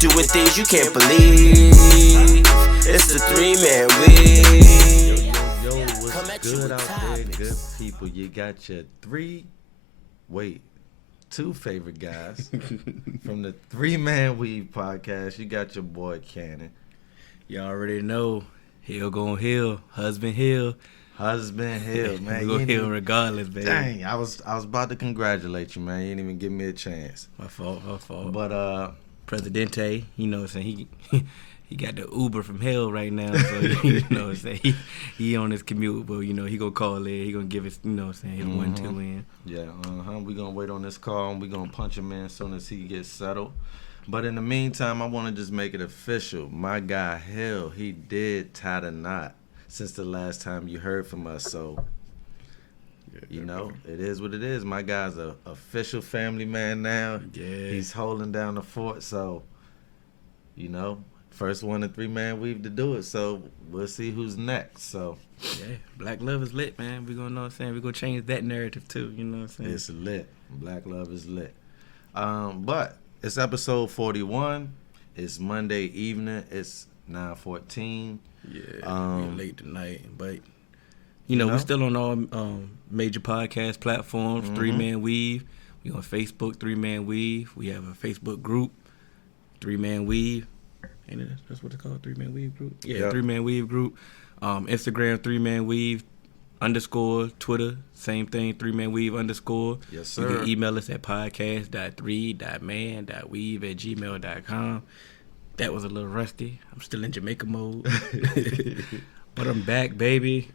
doing things you can't believe. It's the 3-man weave. Yo, what's good out there, good people? You got your two favorite guys from the 3-Man Weave podcast. You got your boy Cannon. You already know, Hill gon' heal, husband heal. Husband Hill, man. We gon' heal regardless, baby. Dang, I was about to congratulate you, man. You didn't even give me a chance. My fault. But Presidente, you know what I'm saying, he got the Uber from hell right now, so you know what I'm saying, he on his commute, but you know he gonna call in, he gonna give his, you know what I'm saying, his 1-2 in. Yeah, we gonna wait on this call and we gonna punch him in as soon as he gets settled. But in the meantime, I want to just make it official. My guy Hill, he did tie the knot since the last time you heard from us, so you know, it is what it is. My guy's a official family man now. Yeah. He's holding down the fort, so, you know, first one in 3-Man Weave to do it, so we'll see who's next, so. Yeah, Black Love is lit, man. We gonna know what I'm saying. We gonna change that narrative too, you know what I'm saying. It's lit. Black Love is lit. But it's episode 41. It's Monday evening. It's 9:14. Yeah, we late tonight, but you know, we still on all major podcast platforms. 3-Man Weave. We on Facebook, 3-Man Weave. We have a Facebook group, 3-Man Weave. Ain't it? That's what it's called, 3-Man Weave group. Yeah, yep. 3-Man Weave group. Instagram, 3-Man Weave _ Twitter, same thing, 3-Man Weave _ Yes, sir. You can email us at podcast.3.man.weave@gmail.com. That was a little rusty. I'm still in Jamaica mode. But I'm back, baby.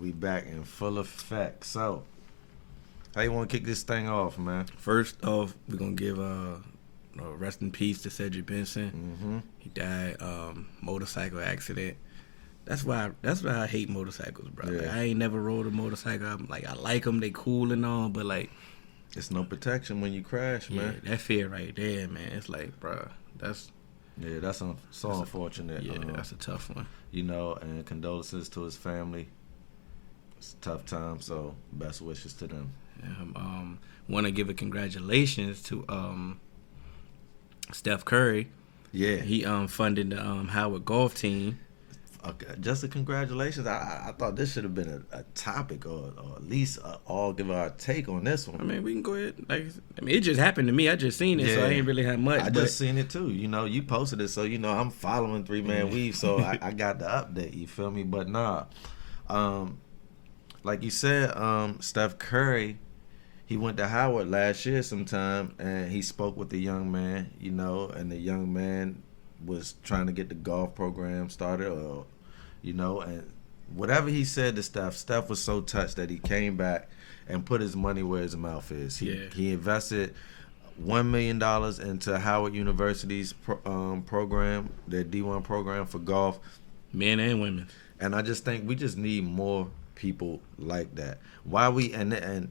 We back in full effect. So, how you want to kick this thing off, man? First off, we're going to give rest in peace to Cedric Benson. Mm-hmm. He died motorcycle accident. That's why I hate motorcycles, bro. Yeah. Like, I ain't never rode a motorcycle. I like them. They cool and all, but like, it's no protection when you crash, man. Yeah, that fear right there, man. It's like, bro, that's unfortunate. Yeah, that's a tough one. You know, and condolences to his family. It's a tough time, so best wishes to them. Want to give a congratulations to Steph Curry. Yeah, he funded the Howard golf team. Okay, just a congratulations. I thought this should have been a topic or at least all give our take on this one. I mean, we can go ahead. It just happened to me. I just seen it, so I ain't really had much. I just seen it too. You know, you posted it, so you know I'm following 3-Man Weave, so I got the update. You feel me? But nah, like you said, Steph Curry, he went to Howard last year sometime, and he spoke with the young man. You know, and the young man was trying to get the golf program started, or you know, and whatever he said to Steph was so touched that he came back and put his money where his mouth is. He invested $1 million into Howard University's program, their D1 program for golf, men and women. And I just think we just need more people like that. While we on that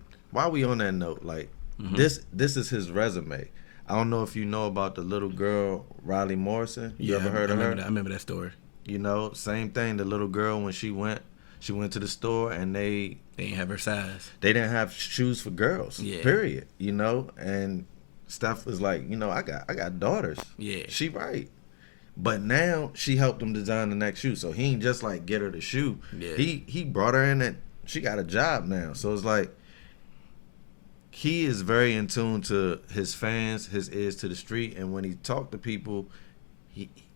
note, like this is his resume. I don't know if you know about the little girl Riley Morrison. You ever heard of her? I remember that story. You know, same thing. The little girl, when she went to the store and they didn't have her size. They didn't have shoes for girls. Yeah. Period. You know, and Steph was like, you know, I got daughters. Yeah. She right. But now she helped him design the next shoe. So he ain't just like get her the shoe. Yeah. He brought her in and she got a job now. So it's like he is very in tune to his fans, his ears to the street, and when he talk to people,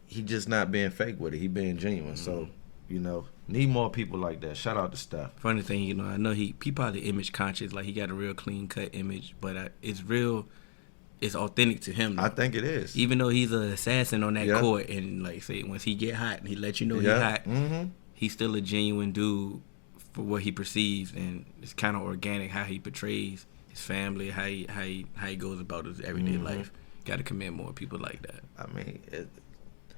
he just not being fake with it. He being genuine. So, you know, need more people like that. Shout out to Steph. Funny thing, you know, I know he probably image conscious. Like, he got a real clean cut image, but it's real. It's authentic to him, though. I think it is. Even though he's an assassin on that court, and like say, once he get hot, and he let you know he hot. He's still a genuine dude for what he perceives, and it's kind of organic how he portrays his family, how he goes about his everyday life. Got to commend more people like that. I mean,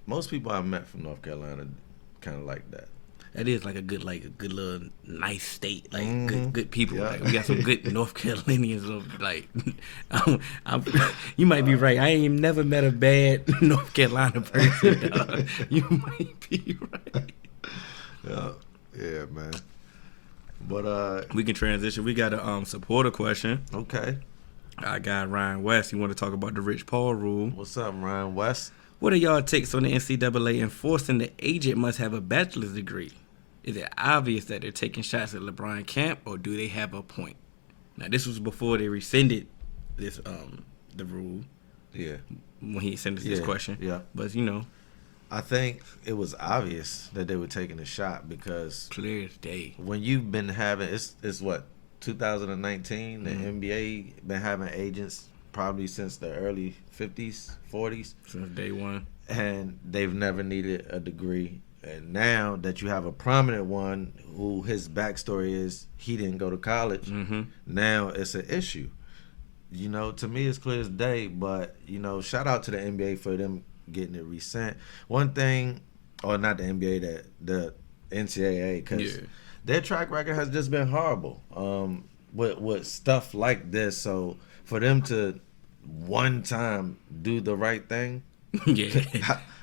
most people I've met from North Carolina kind of like that. That is like a good little nice state, like good people. Yeah. Like, we got some good North Carolinians. Like, you might be right. I ain't never met a bad North Carolina person. Dog. You might be right. Yeah, man. But we can transition. We got a supporter question. Okay. Our guy Ryan West, you want to talk about the Rich Paul rule. What's up, Ryan West? What are y'all takes on the NCAA enforcing the agent must have a bachelor's degree? Is it obvious that they're taking shots at LeBron camp, or do they have a point? Now, this was before they rescinded this the rule. Yeah. When he sent us this question. Yeah. But, I think it was obvious that they were taking a shot because clear as day. When you've been having, it's what, 2019, the NBA been having agents probably since the early 50s, 40s. Since day one. And they've never needed a degree. And now that you have a prominent one who his backstory is he didn't go to college, now it's an issue. To me it's clear as day, but, shout out to the NBA for them getting it resent. One thing, or not the NBA, the NCAA, because their track record has just been horrible with stuff like this. So for them to one time do the right thing,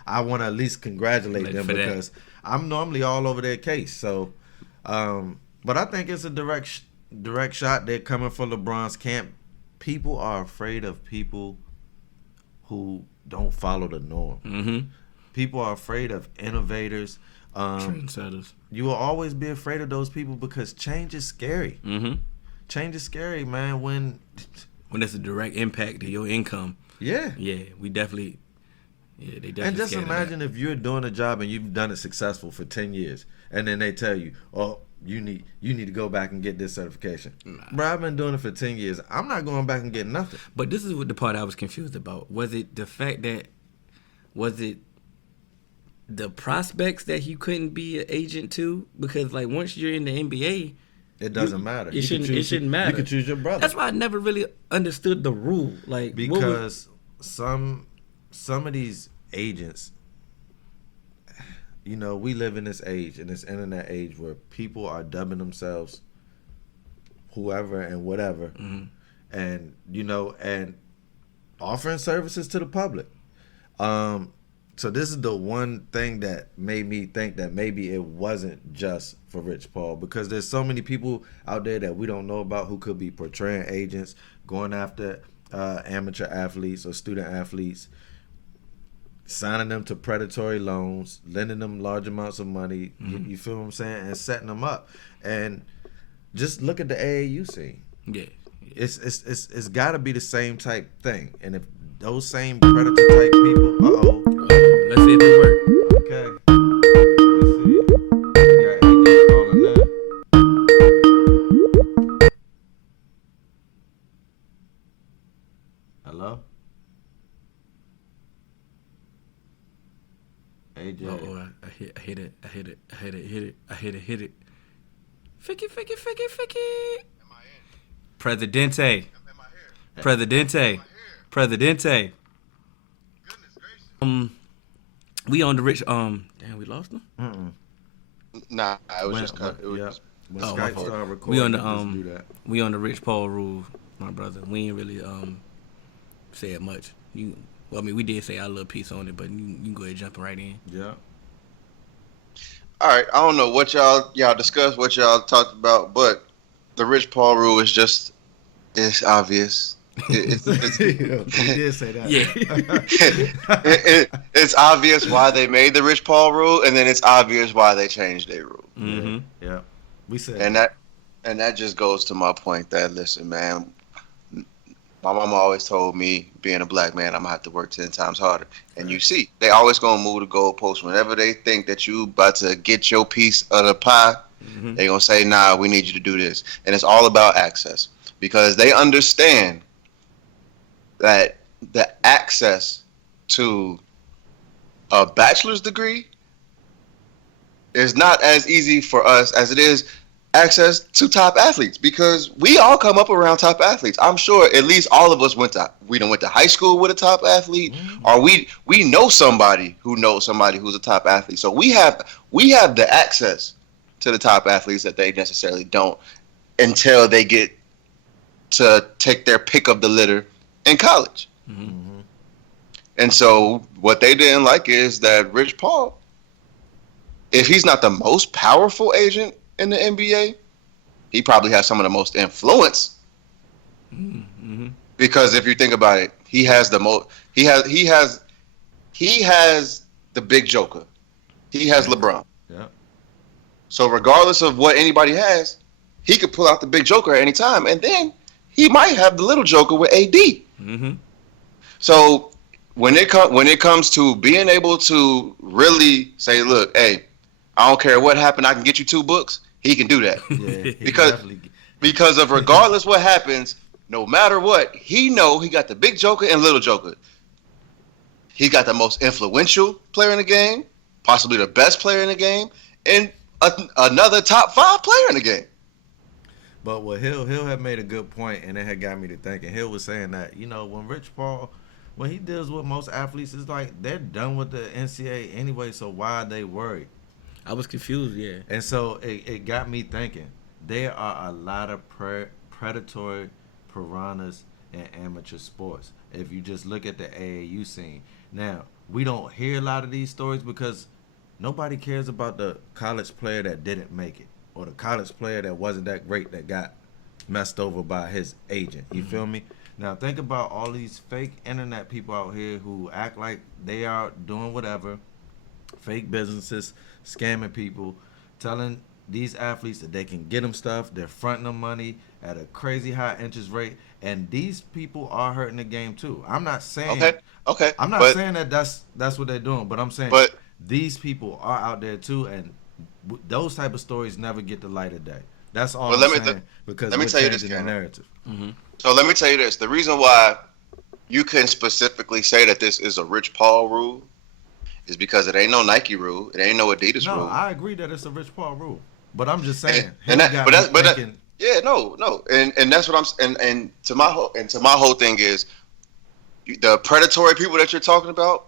I want to at least congratulate them because I'm normally all over their case. So, but I think it's a direct shot. They're coming for LeBron's camp. People are afraid of people who don't follow the norm. People are afraid of innovators. Trendsetters. You will always be afraid of those people because change is scary. Change is scary, man. When there's a direct impact to your income. Yeah. Yeah, we definitely. Yeah, they definitely. And just imagine if you're doing a job and you've done it successful for 10 years, and then they tell you, "Oh, you need to go back and get this certification." Bro, I've been doing it for 10 years. I'm not going back and getting nothing. But this is what the part I was confused about. Was it the fact that the prospects that you couldn't be an agent to? Because once you're in the NBA, it doesn't matter. It shouldn't matter. You can choose your brother. That's why I never really understood the rule. Because some of these agents, we live in this age, in this internet age, where people are dubbing themselves whoever and whatever, and and offering services to the public. So this is the one thing that made me think that maybe it wasn't just for Rich Paul, because there's so many people out there that we don't know about who could be portraying agents, going after amateur athletes or student athletes, signing them to predatory loans, lending them large amounts of money, you feel what I'm saying, and setting them up. And just look at the AAU scene. Yeah. It's got to be the same type thing. And if those same predator type people, let's see if it works. Okay. Let's see. Got agents calling in. Hello? AJ. I hit it. Ficky. Presidente. We on the Rich. Damn, we lost them. Nah, it was just cut. It was just. When Skype started recording, we on the Rich Paul rule, my brother. We ain't really said much. We did say our little piece on it, but you can go ahead jumping right in. Yeah. All right, I don't know what y'all discussed, what y'all talked about, but the Rich Paul rule is just, it's obvious. It's he did say that. Yeah. It's obvious why they made the Rich Paul rule, and then it's obvious why they changed their rule. Yeah. We said and that just goes to my point that, listen, man, my mama always told me, being a black man, I'm gonna have to work 10 times harder. And you see, they always gonna move the goalpost. Whenever they think that you about to get your piece of the pie, they gonna say, nah, we need you to do this. And it's all about access, because they understand that the access to a bachelor's degree is not as easy for us as it is access to top athletes, because we all come up around top athletes. I'm sure at least all of us went to high school with a top athlete, or we know somebody who knows somebody who's a top athlete. So we have the access to the top athletes that they necessarily don't until they get to take their pick of the litter in college. And so what they didn't like is that Rich Paul, if he's not the most powerful agent in the NBA, he probably has some of the most influence. Because if you think about it, he has the most. He has the big joker. He has LeBron. Yeah. So regardless of what anybody has, he could pull out the big joker at any time, and then he might have the little joker with AD. Mm-hmm. So when it comes to being able to really say, look, hey, I don't care what happened, I can get you 2 books. He can do that. Yeah, because of regardless what happens, no matter what, he got the big joker and little joker. He got the most influential player in the game, possibly the best player in the game, and another top 5 player in the game. But what Hill had made a good point, and it had got me to thinking. Hill was saying that, when Rich Paul, when he deals with most athletes, it's like they're done with the NCAA anyway, so why are they worried? I was confused, yeah. And so it got me thinking. There are a lot of predatory piranhas in amateur sports. If you just look at the AAU scene. Now, we don't hear a lot of these stories because nobody cares about the college player that didn't make it, or the college player that wasn't that great that got messed over by his agent. You feel me? Now think about all these fake internet people out here who act like they are doing whatever, fake businesses, scamming people, telling these athletes that they can get them stuff. They're fronting them money at a crazy high interest rate, and these people are hurting the game too. I'm not saying Okay. I'm not saying that that's what they're doing, but I'm saying these people are out there too, and those type of stories never get the light of day. That's all I'm saying, because let me we're tell you this, changing the narrative. Mm-hmm. So let me tell you this. The reason why you can specifically say that this is a Rich Paul rule is because it ain't no Nike rule. It ain't no Adidas rule. No, I agree that it's a Rich Paul rule. But I'm just saying. And that's what I'm. And to my whole thing is, the predatory people that you're talking about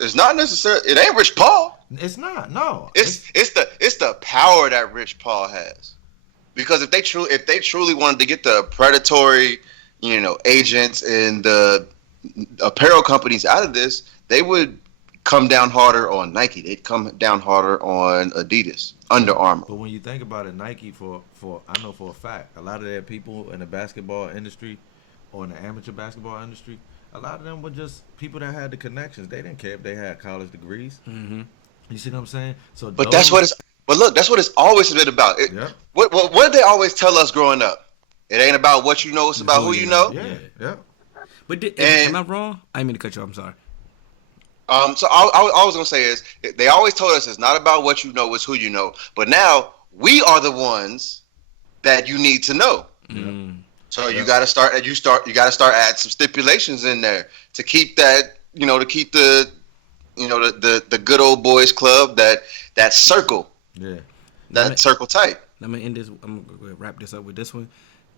is not necessarily. It ain't Rich Paul. It's not. No. It's the power that Rich Paul has. Because if they truly wanted to get the predatory, agents and the apparel companies out of this, they would come down harder on Nike. They'd come down harder on Adidas, Under Armour. But when you think about it, Nike, for I know for a fact, a lot of their people in the basketball industry or in the amateur basketball industry, a lot of them were just people that had the connections. They didn't care if they had college degrees. Mm-hmm. You see what I'm saying? So, but that's what it's. But look, that's what it's always been about. What did they always tell us growing up? It ain't about what you know; it's about who you know. Yeah. But am I wrong? I didn't mean to cut you off. I'm sorry. So I was gonna say is they always told us it's not about what you know, it's who you know. But now we are the ones that you need to know. Mm. So you got to start. You got to start adding some stipulations in there to keep that. To keep the good old boys club, that circle. Yeah. That circle tight. I'm gonna end this. I'm gonna wrap this up with this one.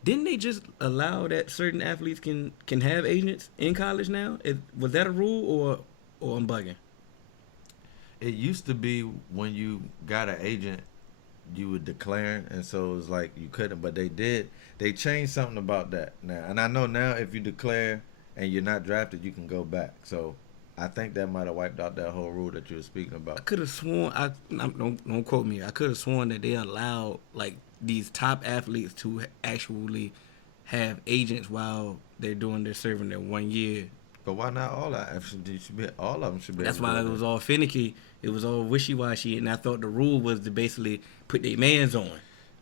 Didn't they just allow that certain athletes can have agents in college now? Was that a rule or I'm bugging? It used to be when you got an agent, you would declare, and so it was like you couldn't. But they changed something about that now. And I know now if you declare and you're not drafted, you can go back. So I think that might have wiped out that whole rule that you were speaking about. I could have sworn. Don't quote me. I could have sworn that they allowed like these top athletes to actually have agents while they're serving their 1 year. But why not all that? All of them should be. That's why it was all finicky. It was all wishy-washy, and I thought the rule was to basically put their mans on.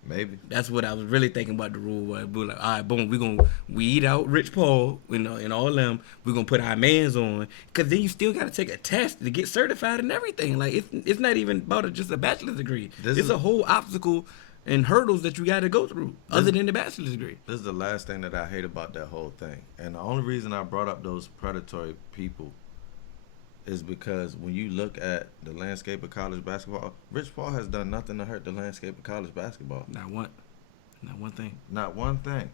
Maybe. That's what I was really thinking about the rule. Was like, all right, boom, we're going to weed out Rich Paul and all them. We're going to put our mans on. Because then you still got to take a test to get certified and everything. Like, it's not even about just a bachelor's degree. It's a whole obstacle and hurdles that you got to go through other than the bachelor's degree. This is the last thing that I hate about that whole thing. And the only reason I brought up those predatory people is because when you look at the landscape of college basketball, Rich Paul has done nothing to hurt the landscape of college basketball. Not one thing. Not one thing.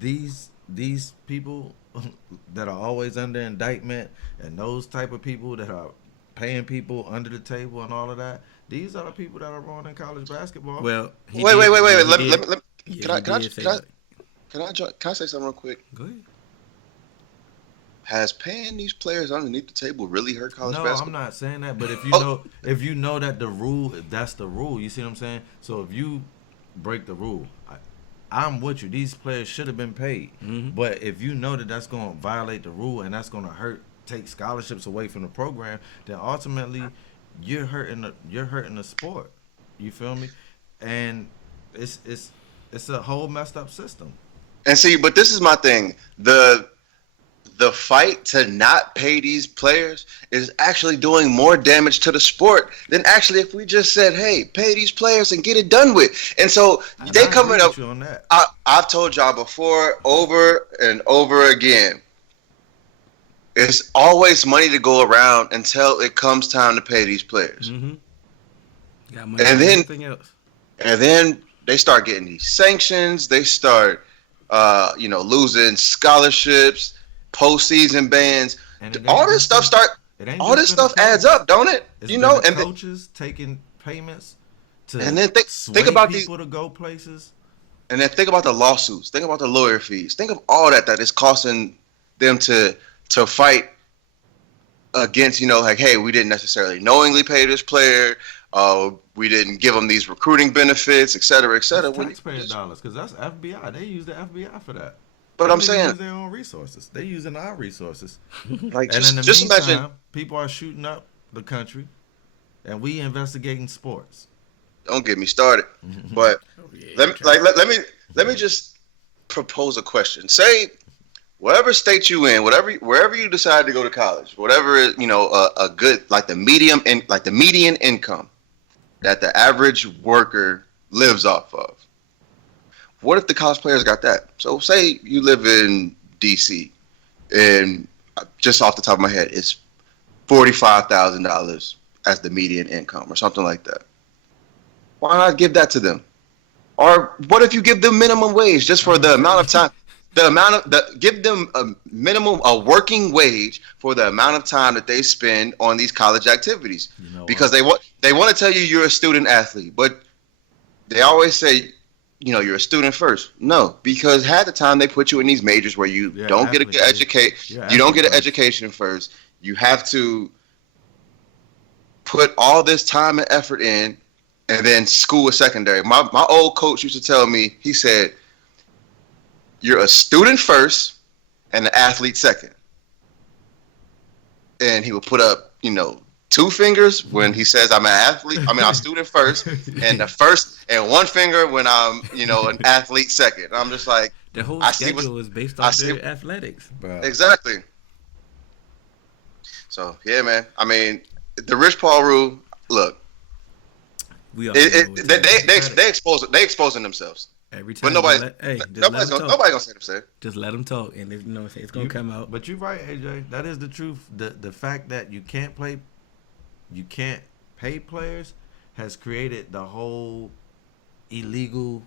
These people that are always under indictment and those type of people that are paying people under the table and all of that, these are the people that are ruining college basketball. Well, wait. Let me. Can I say something real quick? Go ahead. Has paying these players underneath the table really hurt college basketball? No, I'm not saying that. But if you know that the rule, that's the rule. You see what I'm saying? So if you break the rule, I'm with you. These players should have been paid. Mm-hmm. But if you know that that's going to violate the rule and that's going to take scholarships away from the program, then ultimately you're hurting the sport. You feel me? And it's a whole messed up system. And see, but this is my thing. The fight to not pay these players is actually doing more damage to the sport than actually if we just said, hey, pay these players and get it done with. And so they coming up. On that. I've told y'all before, over and over again, it's always money to go around until it comes time to pay these players. Mm-hmm. Got money And for then everything else. And then they start getting these sanctions. They start, losing scholarships, postseason bans. All this stuff adds up, don't it? And coaches taking payments to and then think about people to go places. And then think about the lawsuits. Think about the lawyer fees. Think of all that is costing them to fight against. Hey, we didn't necessarily knowingly pay this player. We didn't give them these recruiting benefits, et cetera, et cetera. Taxpayer dollars, because that's FBI. They use the FBI for that. But I'm saying, use their own resources. They using our resources. Like, and just in the meantime, imagine people are shooting up the country, and we investigating sports. Don't get me started. But let me just propose a question. Say, whatever state you in, wherever you decide to go to college, whatever a good the median income that the average worker lives off of. What if the college players got that? So say you live in DC, and just off the top of my head, it's $45,000 as the median income or something like that. Why not give that to them? Or what if you give them minimum wage just for the amount of time? Give them a working wage for the amount of time that they spend on these college activities, because they want to tell you you're a student athlete, but they always say, you're a student first. No, because half the time they put you in these majors where you don't get an education. You don't get an education first. You have to put all this time and effort in, and then school is secondary. My old coach used to tell me, he said, you're a student first and an athlete second. And he would put up, 2 fingers when he says I'm I'm a student first, and one finger when I'm, an athlete second. I'm just like, the whole schedule is based on their athletics. Bro. Exactly. So yeah, man. I mean, the Rich Paul rule. Look, they exposing themselves. Every time, but nobody's gonna say themselves. Just let them talk, and it's gonna come out. But you're right, AJ. That is the truth. The fact that you can't pay players has created the whole illegal.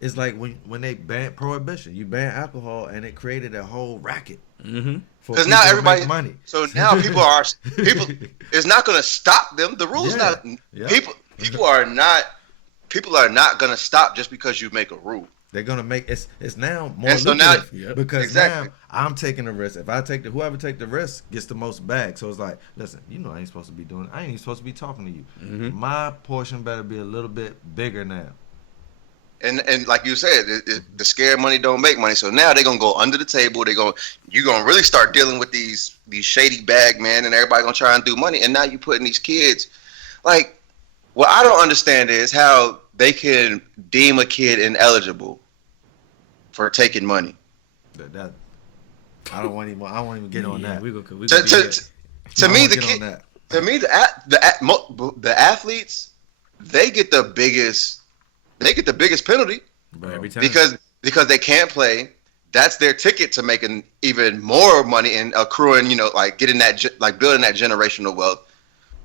It's like when they banned prohibition, you ban alcohol, and it created a whole racket. Mm-hmm. Because now everybody money. So now people. It's not gonna stop them. The rule's not. Yeah. People are not gonna stop just because you make a rule. They're gonna make it's now more and so lucrative because now I'm taking the risk. If I take whoever take the risk gets the most bag. So it's like, listen, I ain't supposed to be doing it. I ain't even supposed to be talking to you. Mm-hmm. My portion better be a little bit bigger now. And like you said, the scared money don't make money. So now they're gonna go under the table. You're gonna really start dealing with these shady bag men, and everybody gonna try and do money. And now you putting these kids, like, what I don't understand is how they can deem a kid ineligible for taking money. I don't want even get on that. To me, the athletes, they get the biggest penalty. Bro. Every time. Because they can't play. That's their ticket to making even more money and accruing, getting that, building that generational wealth.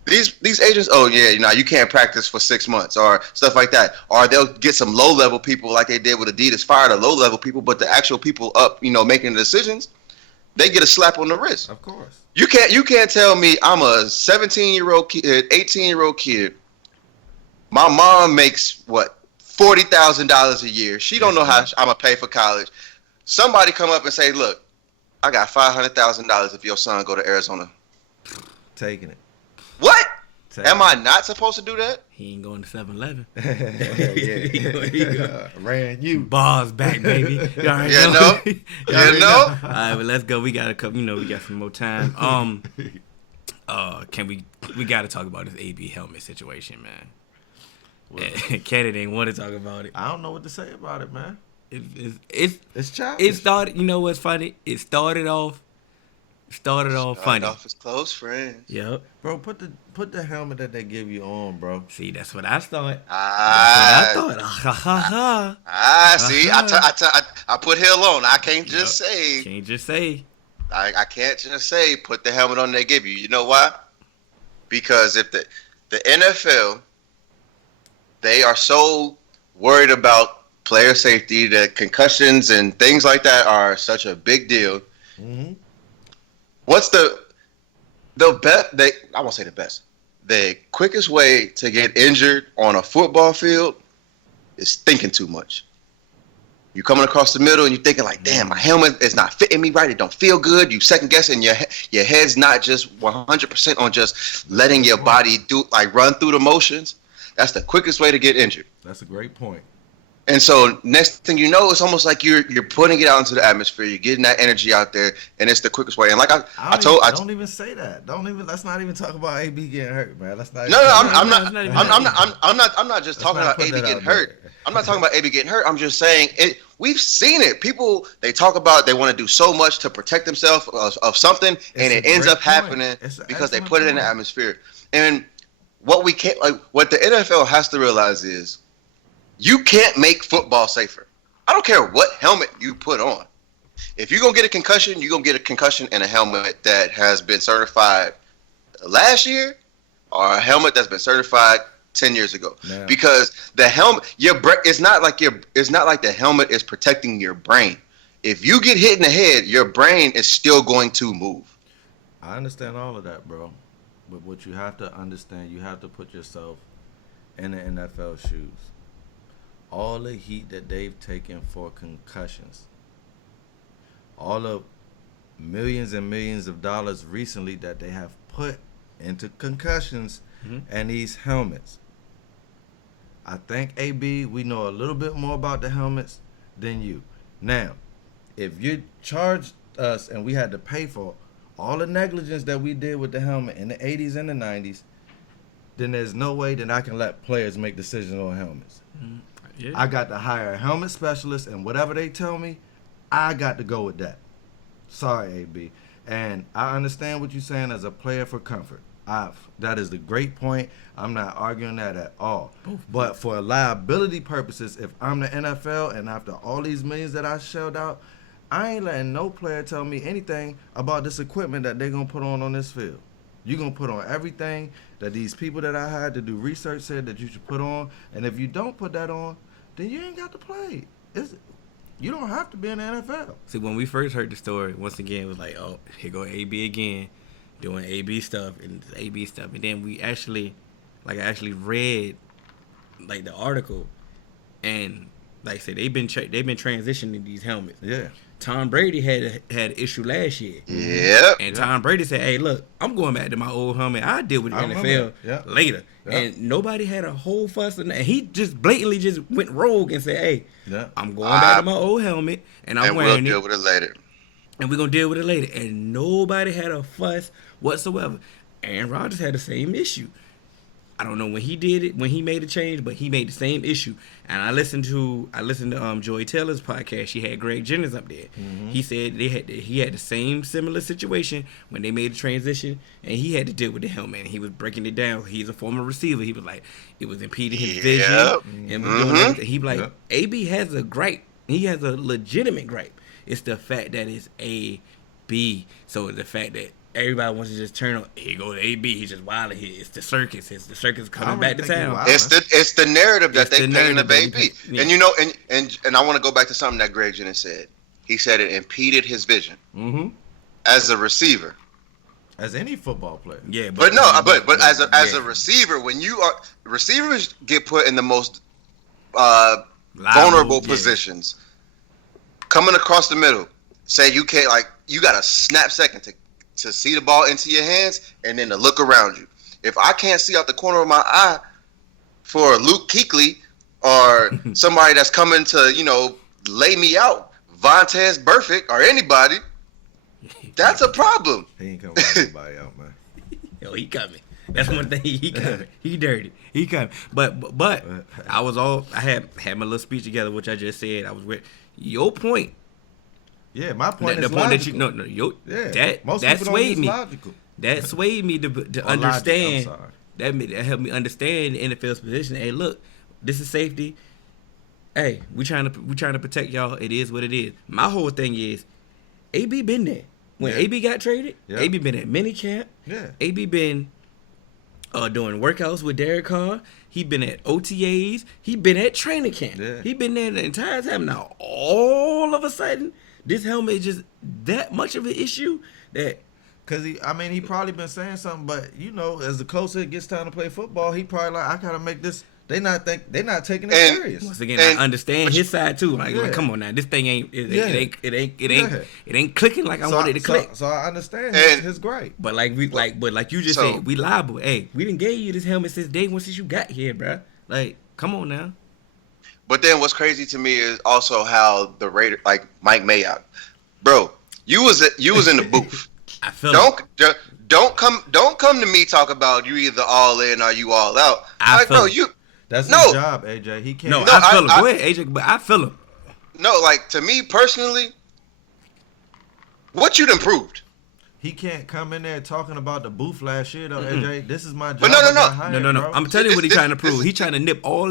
These agents, you can't practice for 6 months or stuff like that. Or they'll get some low-level people like they did with Adidas, fire the low-level people, but the actual people up, making the decisions, they get a slap on the wrist. Of course. You can't tell me I'm a 17-year-old kid, 18-year-old kid. My mom makes, $40,000 a year. She don't know how I'm going to pay for college. Somebody come up and say, look, I got $500,000 if your son go to Arizona. Taking it. What? Am I not supposed to do that? He ain't going to 7-Eleven. Yeah. Ran you. Bars back, baby. You already You know. know? You You already know? All right, but let's go. We got a couple. We got some more time. Can we got to talk about this AB helmet situation, man. Kenny didn't want to talk about it. I don't know what to say about it, man. It's childish. It started. You know what's funny? It started off funny. Off as close friends. Yep. Bro, put the helmet that they give you on, bro. See, that's what I thought. Ah, see, Uh-huh. I put Hill on. I can't just say. Can't just say. I can't just say put the helmet on they give you. You know why? Because if the NFL, they are so worried about player safety that concussions and things like that are such a big deal. Mm-hmm. What's the best? I won't say the best. The quickest way to get injured on a football field is thinking too much. You're coming across the middle and you're thinking like, damn, my helmet is not fitting me right. It don't feel good. You second guessing. Your head's not just 100% on just letting your body run through the motions. That's the quickest way to get injured. That's a great point. And so next thing you know, it's almost like you're putting it out into the atmosphere. You're getting that energy out there, and it's the quickest way. And like I don't even say that. Let's not even talk about AB getting hurt, man. Let's not. I'm not just talking about AB getting hurt. I'm not talking about AB getting hurt. I'm just saying it. We've seen it. People, they talk about they want to do so much to protect themselves of something, and it ends up happening because they put it in the atmosphere. And what the NFL has to realize is, you can't make football safer. I don't care what helmet you put on. If you're going to get a concussion, you're going to get a concussion in a helmet that has been certified last year or a helmet that's been certified 10 years ago. Yeah. Because the helmet, it's not like the helmet is protecting your brain. If you get hit in the head, your brain is still going to move. I understand all of that, bro. But what you have to understand, you have to put yourself in the NFL shoes. All the heat that they've taken for concussions, all the millions and millions of dollars recently that they have put into concussions and these helmets. I think, AB, we know a little bit more about the helmets than you. Now, if you charged us and we had to pay for all the negligence that we did with the helmet in the 80s and the 90s, then there's no way that I can let players make decisions on helmets. Mm-hmm. Yeah. I got to hire a helmet specialist, and whatever they tell me, I got to go with that. Sorry, AB. And I understand what you're saying as a player for comfort. That is the great point. I'm not arguing that at all. But for liability purposes, if I'm the NFL and after all these millions that I shelled out, I ain't letting no player tell me anything about this equipment that they're going to put on this field. You're going to put on everything that these people that I had to do research said that you should put on. And if you don't put that on, then you ain't got to play. You don't have to be in the NFL. See, when we first heard the story, once again, it was like, oh, here go AB again, doing AB stuff. And then we actually read, like, the article. And, like I said, they've been transitioning these helmets. Yeah. Tom Brady had an issue last year. Yeah. And Tom Brady said, hey, look, I'm going back to my old helmet. I'll deal with the NFL later. Yeah. And nobody had a whole fuss. And he just blatantly just went rogue and said, hey, I'm going back to my old helmet, and I'm wearing it. And we'll deal with it later. And we're going to deal with it later. And nobody had a fuss whatsoever. Aaron Rodgers had the same issue. I don't know when he did it, when he made a change, but he made the same issue. And I listened to Joy Taylor's podcast. She had Greg Jennings up there. Mm-hmm. He said he had the same similar situation when they made the transition, and he had to deal with the helmet. And he was breaking it down. He's a former receiver. He was like, it was impeding his vision. And was doing everything. He was like, AB has a gripe. He has a legitimate gripe. It's the fact that it's A, B. So the fact that everybody wants to just turn on. Here go the AB. He's just wilding here. It's the circus. It's the circus coming back to town. It's the narrative that they paint of AB. Yeah. And you know, and I want to go back to something that Greg Jennings said. He said it impeded his vision as a receiver. As any football player. Yeah, but as a receiver, when receivers get put in the most vulnerable positions, coming across the middle, say you got a snap second to see the ball into your hands and then to look around you. if I can't see out the corner of my eye for Luke Kuechly or somebody that's coming to, lay me out, Vontez Burfict or anybody, that's a problem. He ain't coming with anybody out, man. Yo, he coming. That's one thing. He coming. He dirty. He coming. But I had my little speech together, which I just said. I was with your point. Yeah, my point The is point logical. That swayed me. Logical. That swayed me to understand. That helped me understand the NFL's position. Hey, look, this is safety. Hey, we trying to protect y'all. It is what it is. My whole thing is, AB been there. When AB got traded, AB been at minicamp. Yeah. AB been doing workouts with Derek Carr. He been at OTAs. He been at training camp. Yeah. He been there the entire time. Now, all of a sudden, this helmet is just that much of an issue that. Cause he probably been saying something, but as the closer it gets time to play football, he probably like, I gotta make this. They not taking it serious. Once again, I understand his side too. Like, come on now, this thing it ain't clicking like I want it to click. So I understand his great. But like you just said, we liable. Hey, we didn't give you this helmet since day one since you got here, bro. Like, come on now. But then what's crazy to me is also how the Raiders, like Mike Mayock, bro, you was in the booth. I feel don't come to me talk about you either all in or you all out. That's his job, AJ. He can't. No, I feel him. Go ahead, AJ, but I feel him. No, like to me personally, what you'd improved? He can't come in there talking about the booth last year, though, AJ. This is my job. But No. I'm telling you what he's trying to prove. He's trying to nip all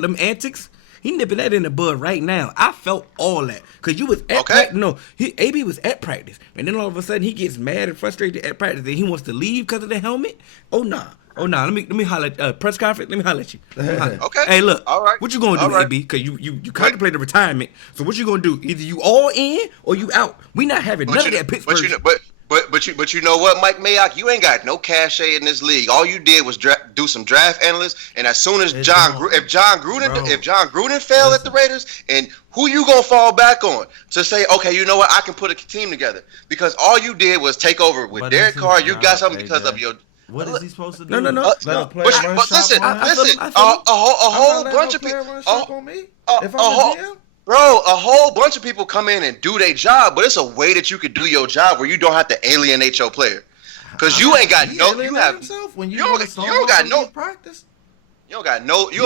them antics. He nipping that in the bud right now. I felt all that because you was at practice. No, AB was at practice, and then all of a sudden he gets mad and frustrated at practice, and he wants to leave because of the helmet. Oh nah. Let me holler at press conference. Let me holler at you. Okay. Hey, look. All right. What you gonna do, AB? Because you contemplated retirement. So what you gonna do? Either you all in or you out. We not having none of that Pittsburgh. But you know what, Mike Mayock, you ain't got no cachet in this league. All you did was do some draft analysts, and as soon as if John Gruden failed at the Raiders, and who you gonna fall back on to say, okay, you know what, I can put a team together? Because all you did was take over with Derek Carr. You got something because of your. What is he supposed to do? No. Let a player But listen, I a whole bunch of people. Bro, a whole bunch of people come in and do their job, but it's a way that you could do your job where you don't have to alienate your player. Because you ain't got no, you have, when you don't got no practice. You ain't got nothing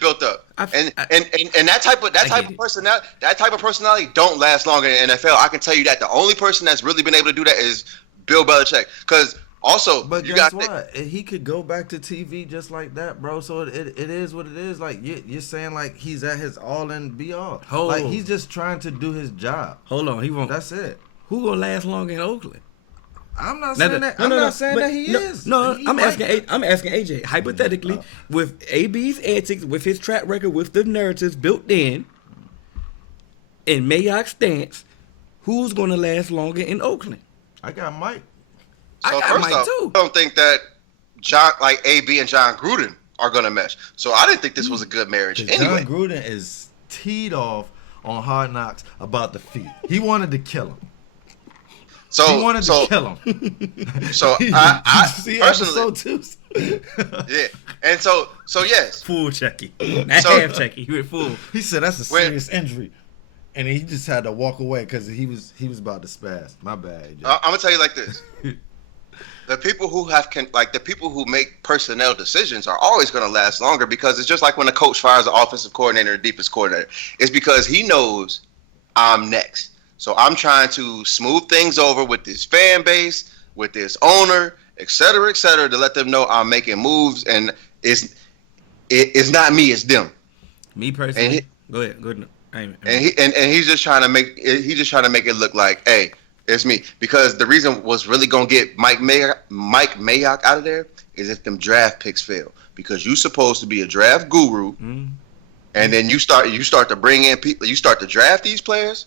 built up. And that type of personality don't last long in the NFL. I can tell you that the only person that's really been able to do that is Bill Belichick. Because also, but guess what? He could go back to TV just like that, bro. So it is what it is. Like you're saying, like he's at his all and be all. He's just trying to do his job. Hold on, he won't. That's it. Who gonna last long in Oakland? I'm not saying that. I'm not saying that he is. No, I'm asking AJ hypothetically with AB's antics, with his track record, with the narratives built in Mayock's stance, who's gonna last longer in Oakland? I got Mike. So first off, I don't think that AB and John Gruden are gonna mesh. So I didn't think this was a good marriage. Anyway, John Gruden is teed off on Hard Knocks about the feet. He wanted to kill him. He wanted to kill him. So I see personally, too. Yeah, and so yes, full Chucky, not half Chucky. He went full. He said that's a serious injury. And he just had to walk away because he was about to spaz. My bad. I'm gonna tell you like this: the people who make personnel decisions are always gonna last longer because it's just like when a coach fires an offensive coordinator or defensive coordinator. It's because he knows I'm next. So I'm trying to smooth things over with this fan base, with this owner, et cetera, to let them know I'm making moves, and it's not me, it's them. Me personally. Go ahead. And he's just trying to make it look like, hey, it's me. Because the reason what's really gonna get Mike Mayock out of there is if them draft picks fail. Because you're supposed to be a draft guru, and then you start to bring in people, you start to draft these players.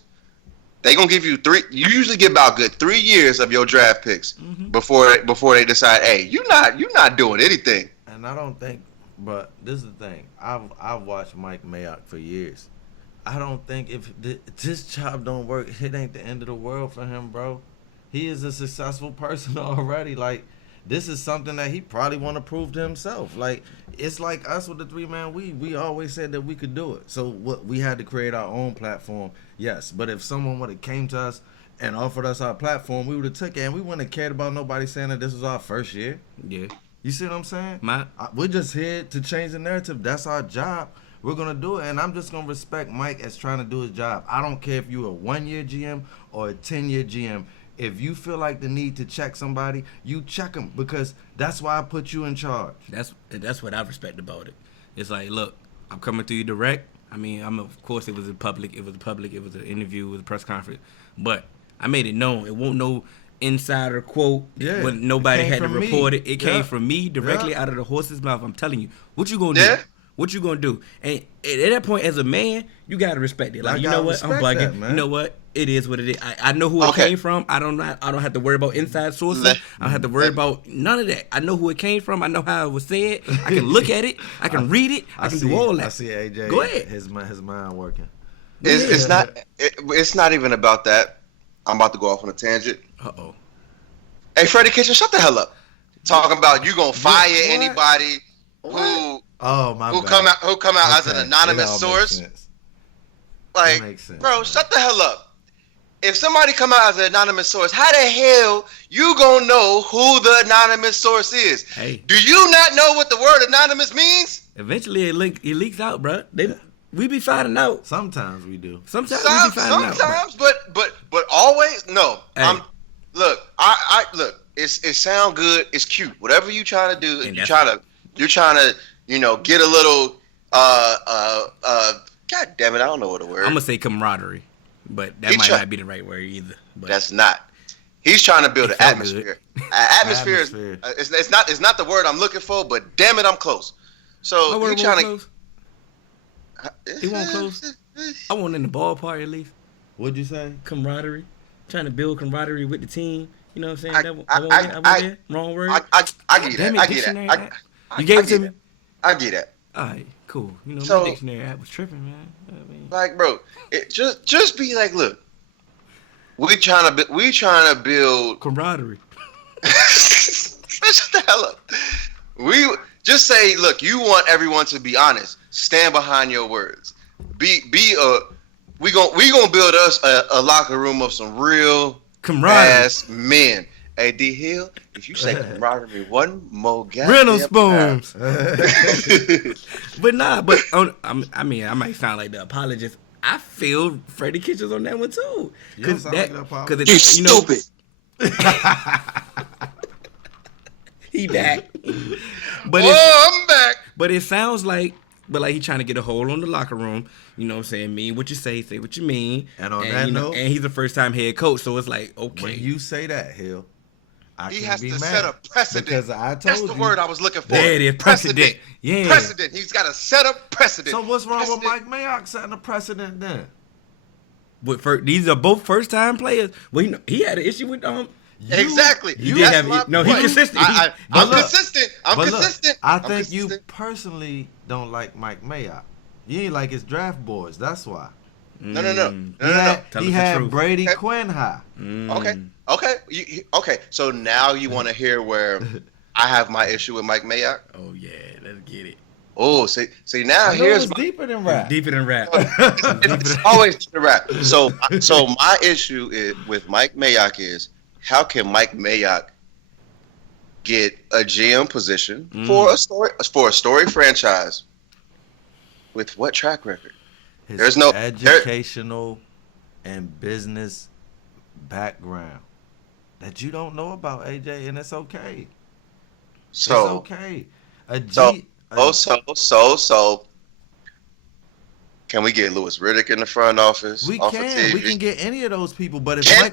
They gonna give you you usually get about good 3 years of your draft picks before they decide, hey, you're not doing anything. And I don't think, but this is the thing. I've watched Mike Mayock for years. I don't think if this job don't work, it ain't the end of the world for him, bro. He is a successful person already. Like, this is something that he probably want to prove to himself. Like, it's like us with the 3-man we always said that we could do it. So what we had to create our own platform, yes. But if someone would have came to us and offered us our platform, we would have took it, and we wouldn't have cared about nobody saying that this was our first year. Yeah. You see what I'm saying? My We're just here to change the narrative. That's our job. We're going to do it, and I'm just going to respect Mike as trying to do his job. I don't care if you're a 1-year GM or a 10-year GM. If you feel like the need to check somebody, you check them, because that's why I put you in charge. That's what I respect about it. It's like, look, I'm coming to you direct. I mean, of course it was in public. It was an interview, it was a press conference. But I made it known. It won't no insider quote when nobody had to report it. It came from me directly out of the horse's mouth. I'm telling you. What you going to do? What you gonna do? And at that point, as a man, you gotta respect it. Like, you know what? I'm bugging. You know what? It is what it is. I know who it came from. I don't have to worry about inside sources. I don't have to worry about none of that. I know who it came from. I know how it was said. I can look at it. I can read it. I can do all that. I see AJ. Go ahead. His mind working. It's not even about that. I'm about to go off on a tangent. Uh-oh. Hey, Freddie Kitchen, shut the hell up. Talking about you gonna fire anybody who come out as an anonymous source. Like, bro, shut the hell up. If somebody come out as an anonymous source, how the hell you gonna know who the anonymous source is? Hey. Do you not know what the word anonymous means? Eventually it leaks out, bro. We be finding out. Sometimes we do. Sometimes we be finding out. Sometimes, but always no. Hey. Look. It sound good. It's cute. Whatever you trying to do, you're trying to get a little God damn it, I don't know what the word. I'm gonna say camaraderie, but that might not be the right word either. But that's not. He's trying to build an atmosphere. Atmosphere is it's not the word I'm looking for, but damn it, I'm close. So you trying to? He won't close. I want in the ballpark at least. What'd you say? Camaraderie. Trying to build camaraderie with the team. You know what I'm saying? I went Wrong word. I get that. I get that. You gave it to me? I get that. All right, cool. My dictionary app was tripping, man. Like, bro, it just be like, look, we trying to build camaraderie. Shut the hell up. We just say, look, you want everyone to be honest. Stand behind your words. We gonna build us a locker room of some real ass men. Hey, D Hill, if you say camaraderie one more goddamn spoons. But I might sound like the apologist. I feel Freddie Kitchens on that one too. Because you stupid. He back. I'm back. But it sounds like he trying to get a hold on the locker room. You know what I'm saying? Mean what you say what you mean. And on that note, and he's a first time head coach, so it's like, okay. When you say that, Hill, he has to set a precedent. Because I told That's the word I was looking for. There it is, precedent. Yeah. Precedent. He's got to set a precedent. So what's wrong with Mike Mayock setting a precedent then? These are both first time players. Well, he had an issue with exactly. He consistent. I'm consistent. I think you personally don't like Mike Mayock. You ain't like his draft boards. That's why. No. He had Brady Quinn high. Okay. So now you want to hear where I have my issue with Mike Mayock? Oh yeah, let's get it. Oh, see now here's deeper than rap. Deeper than rap. It's always deeper than rap. So my issue with Mike Mayock is, how can Mike Mayock get a GM position for a story franchise with what track record? There's no educational and business background that you don't know about, AJ, and it's okay. So it's okay. So can we get Louis Riddick in the front office? We can. We can get any of those people. But can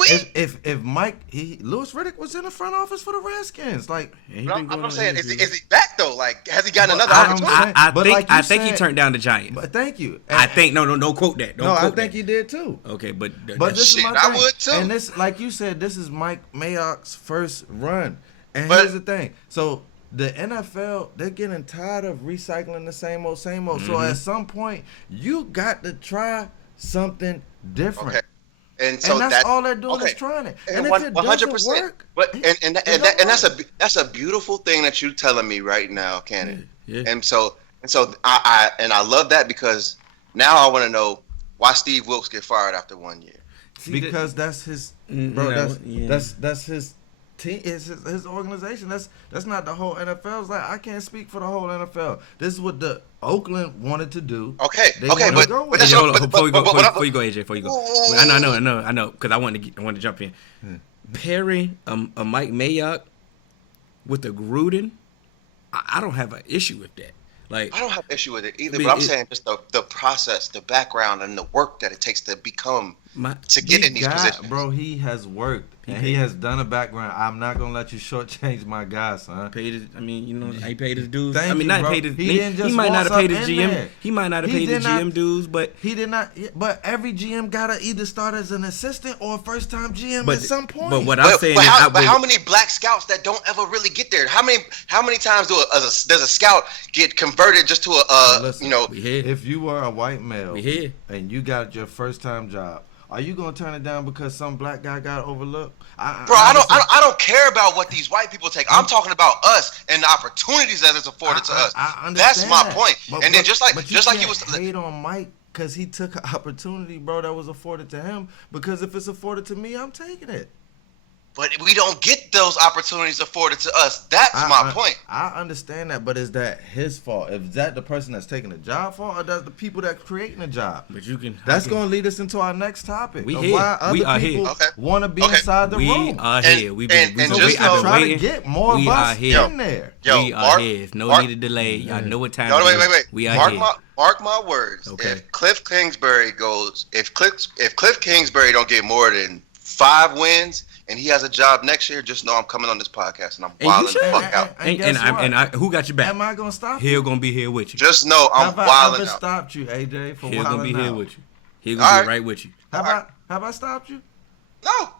we? If Mike, Louis Riddick was in the front office for the Redskins, like I'm saying, is he back though? Like, has he gotten another opportunity? I think he turned down the Giants. But thank you. I think don't quote that. I think he did too. Okay, but this is my thing. I would too. And this, like you said, this is Mike Mayock's first run. And here's the thing. So the NFL, they're getting tired of recycling the same old. So at some point, you got to try something different. And so that's all they're doing is trying it. And if it doesn't work, but and that's a beautiful thing that you're telling me right now, Cannon. Yeah. And so I love that, because now I want to know why Steve Wilkes get fired after 1 year. Because that's his that's his team, it's his organization. That's not the whole NFL. It's like, I can't speak for the whole NFL. This is what the Oakland wanted to do. Okay, but before you go, AJ, I know, because I wanted to jump in. Pairing a Mike Mayock with a Gruden, I don't have an issue with that. Like, I don't have an issue with it either, but I'm saying just the process, the background, and the work that it takes to become to get in these positions. Bro, he has worked. He has done a background. I'm not gonna let you shortchange my guy, son. He paid his dues. He might not have paid his GM. He might not have paid the GM dues, but he did not. But every GM gotta either start as an assistant or a first-time GM at some point. But what I'm saying how many black scouts that don't ever really get there? How many times does a scout get converted just to listen, if you were a white male and you got your first-time job, are you gonna turn it down because some black guy got overlooked? I don't care about what these white people take. I'm talking about us and the opportunities that is afforded to us. That's my point. And then just like you was hate on Mike because he took an opportunity, bro, that was afforded to him. Because if it's afforded to me, I'm taking it. But we don't get those opportunities afforded to us. That's my point. I understand that, but is that his fault? Is that the person that's taking the job fault, or does the people that's creating the job? But that's going to lead us into our next topic. Why other people want to be inside the room. We are here. We've been trying to get more of us in there. We are here. No need to delay. Y'all know what time it is. Wait. We are here. Mark my words. Okay. If Cliff Kingsbury don't get more than 5 wins and he has a job next year, just know I'm coming on this podcast and I'm wilding the fuck out. And who got your back? Am I gonna stop you? He'll gonna be here with you. Just know I'm wilding out. Have I ever stopped you, AJ, for wilding out? He'll gonna be here with you. He'll gonna be right with you. Have I stopped you? No.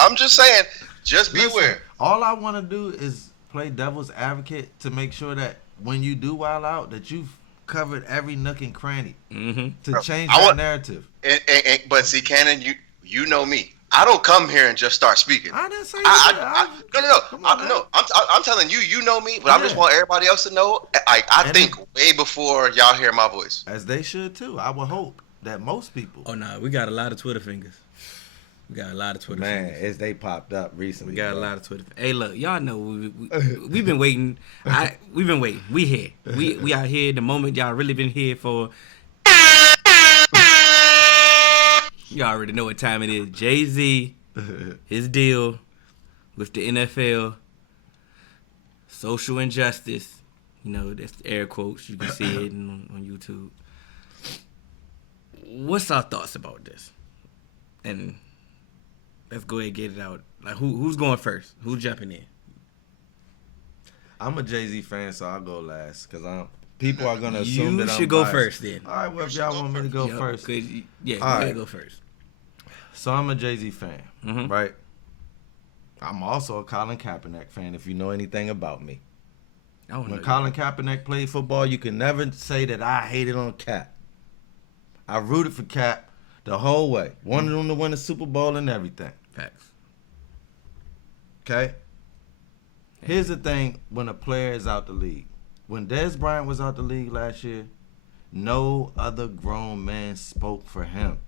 I'm just saying, just beware. All I want to do is play devil's advocate to make sure that when you do wild out, that you've covered every nook and cranny to change that narrative. But see, Cannon, you know me. I don't come here and just start speaking. I didn't say No. I'm telling you, you know me, but I just want everybody else to know. I think way before y'all hear my voice. As they should too. I would hope that most people. Oh no, we got a lot of Twitter fingers. Fingers. Man, as they popped up recently. We got a lot of Twitter. Hey, look, y'all know we've been waiting. We've been waiting. We here. We out here. The moment y'all really been here for. Y'all already know what time it is. Jay-Z, his deal with the NFL, social injustice. That's the air quotes. You can see it on YouTube. What's our thoughts about this? And let's go ahead and get it out. Like, who's going first? Who's jumping in? I'm a Jay-Z fan, so I'll go last because people are gonna assume that I'm You should go biased. First then. All right, well, if y'all want me to go first. Go ahead, go first. So I'm a Jay-Z fan, right? I'm also a Colin Kaepernick fan, if you know anything about me. When Colin Kaepernick played football, you can never say that I hated on Cap. I rooted for Cap the whole way. Wanted him to win the Super Bowl and everything. Facts. Okay? Here's the thing when a player is out the league. When Dez Bryant was out the league last year, no other grown man spoke for him.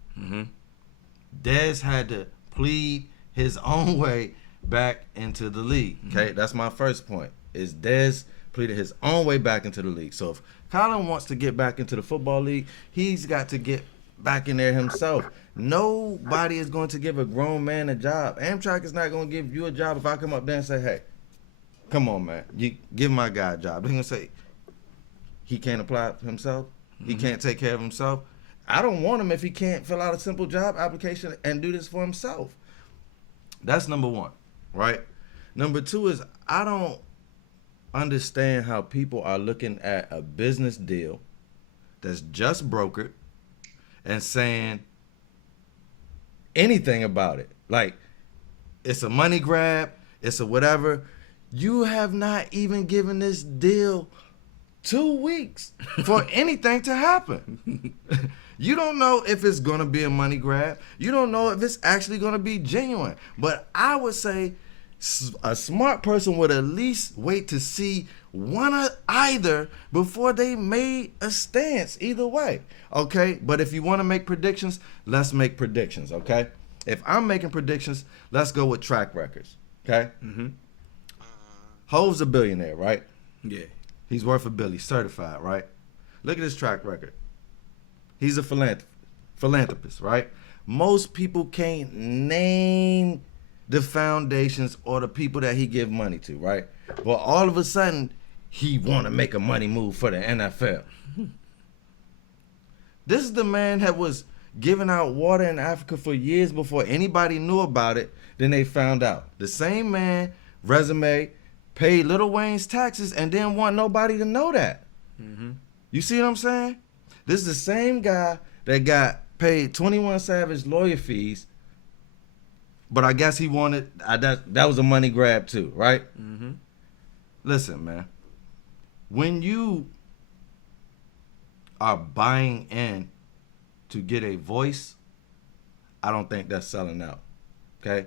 Dez had to plead his own way back into the league. Okay, that's my first point. Is Dez pleaded his own way back into the league. So if Colin wants to get back into the football league, he's got to get back in there himself. Nobody is going to give a grown man a job. Amtrak is not going to give you a job if I come up there and say, hey, come on, man, you give my guy a job. They're going to say he can't apply himself. He can't take care of himself. I don't want him if he can't fill out a simple job application and do this for himself. That's number one, right? Number two is I don't understand how people are looking at a business deal that's just brokered and saying anything about it. Like, it's a money grab, it's a whatever. You have not even given this deal 2 weeks for anything to happen. You don't know if it's going to be a money grab. You don't know if it's actually going to be genuine. But I would say a smart person would at least wait to see one or either before they made a stance either way. Okay? But if you want to make predictions, let's make predictions. Okay? If I'm making predictions, let's go with track records. Okay? Mm-hmm. Hov's a billionaire, right? Yeah. He's worth $1 billion, certified, right? Look at his track record. He's a philanthropist, right? Most people can't name the foundations or the people that he give money to, right? But all of a sudden, he want to make a money move for the NFL. This is the man that was giving out water in Africa for years before anybody knew about it. Then they found out. The same man, resume, paid Lil Wayne's taxes and didn't want nobody to know that. Mm-hmm. You see what I'm saying? This is the same guy that got paid 21 Savage lawyer fees, but I guess he wanted, that was a money grab too, right? Mm-hmm. Listen, man. When you are buying in to get a voice, I don't think that's selling out, okay?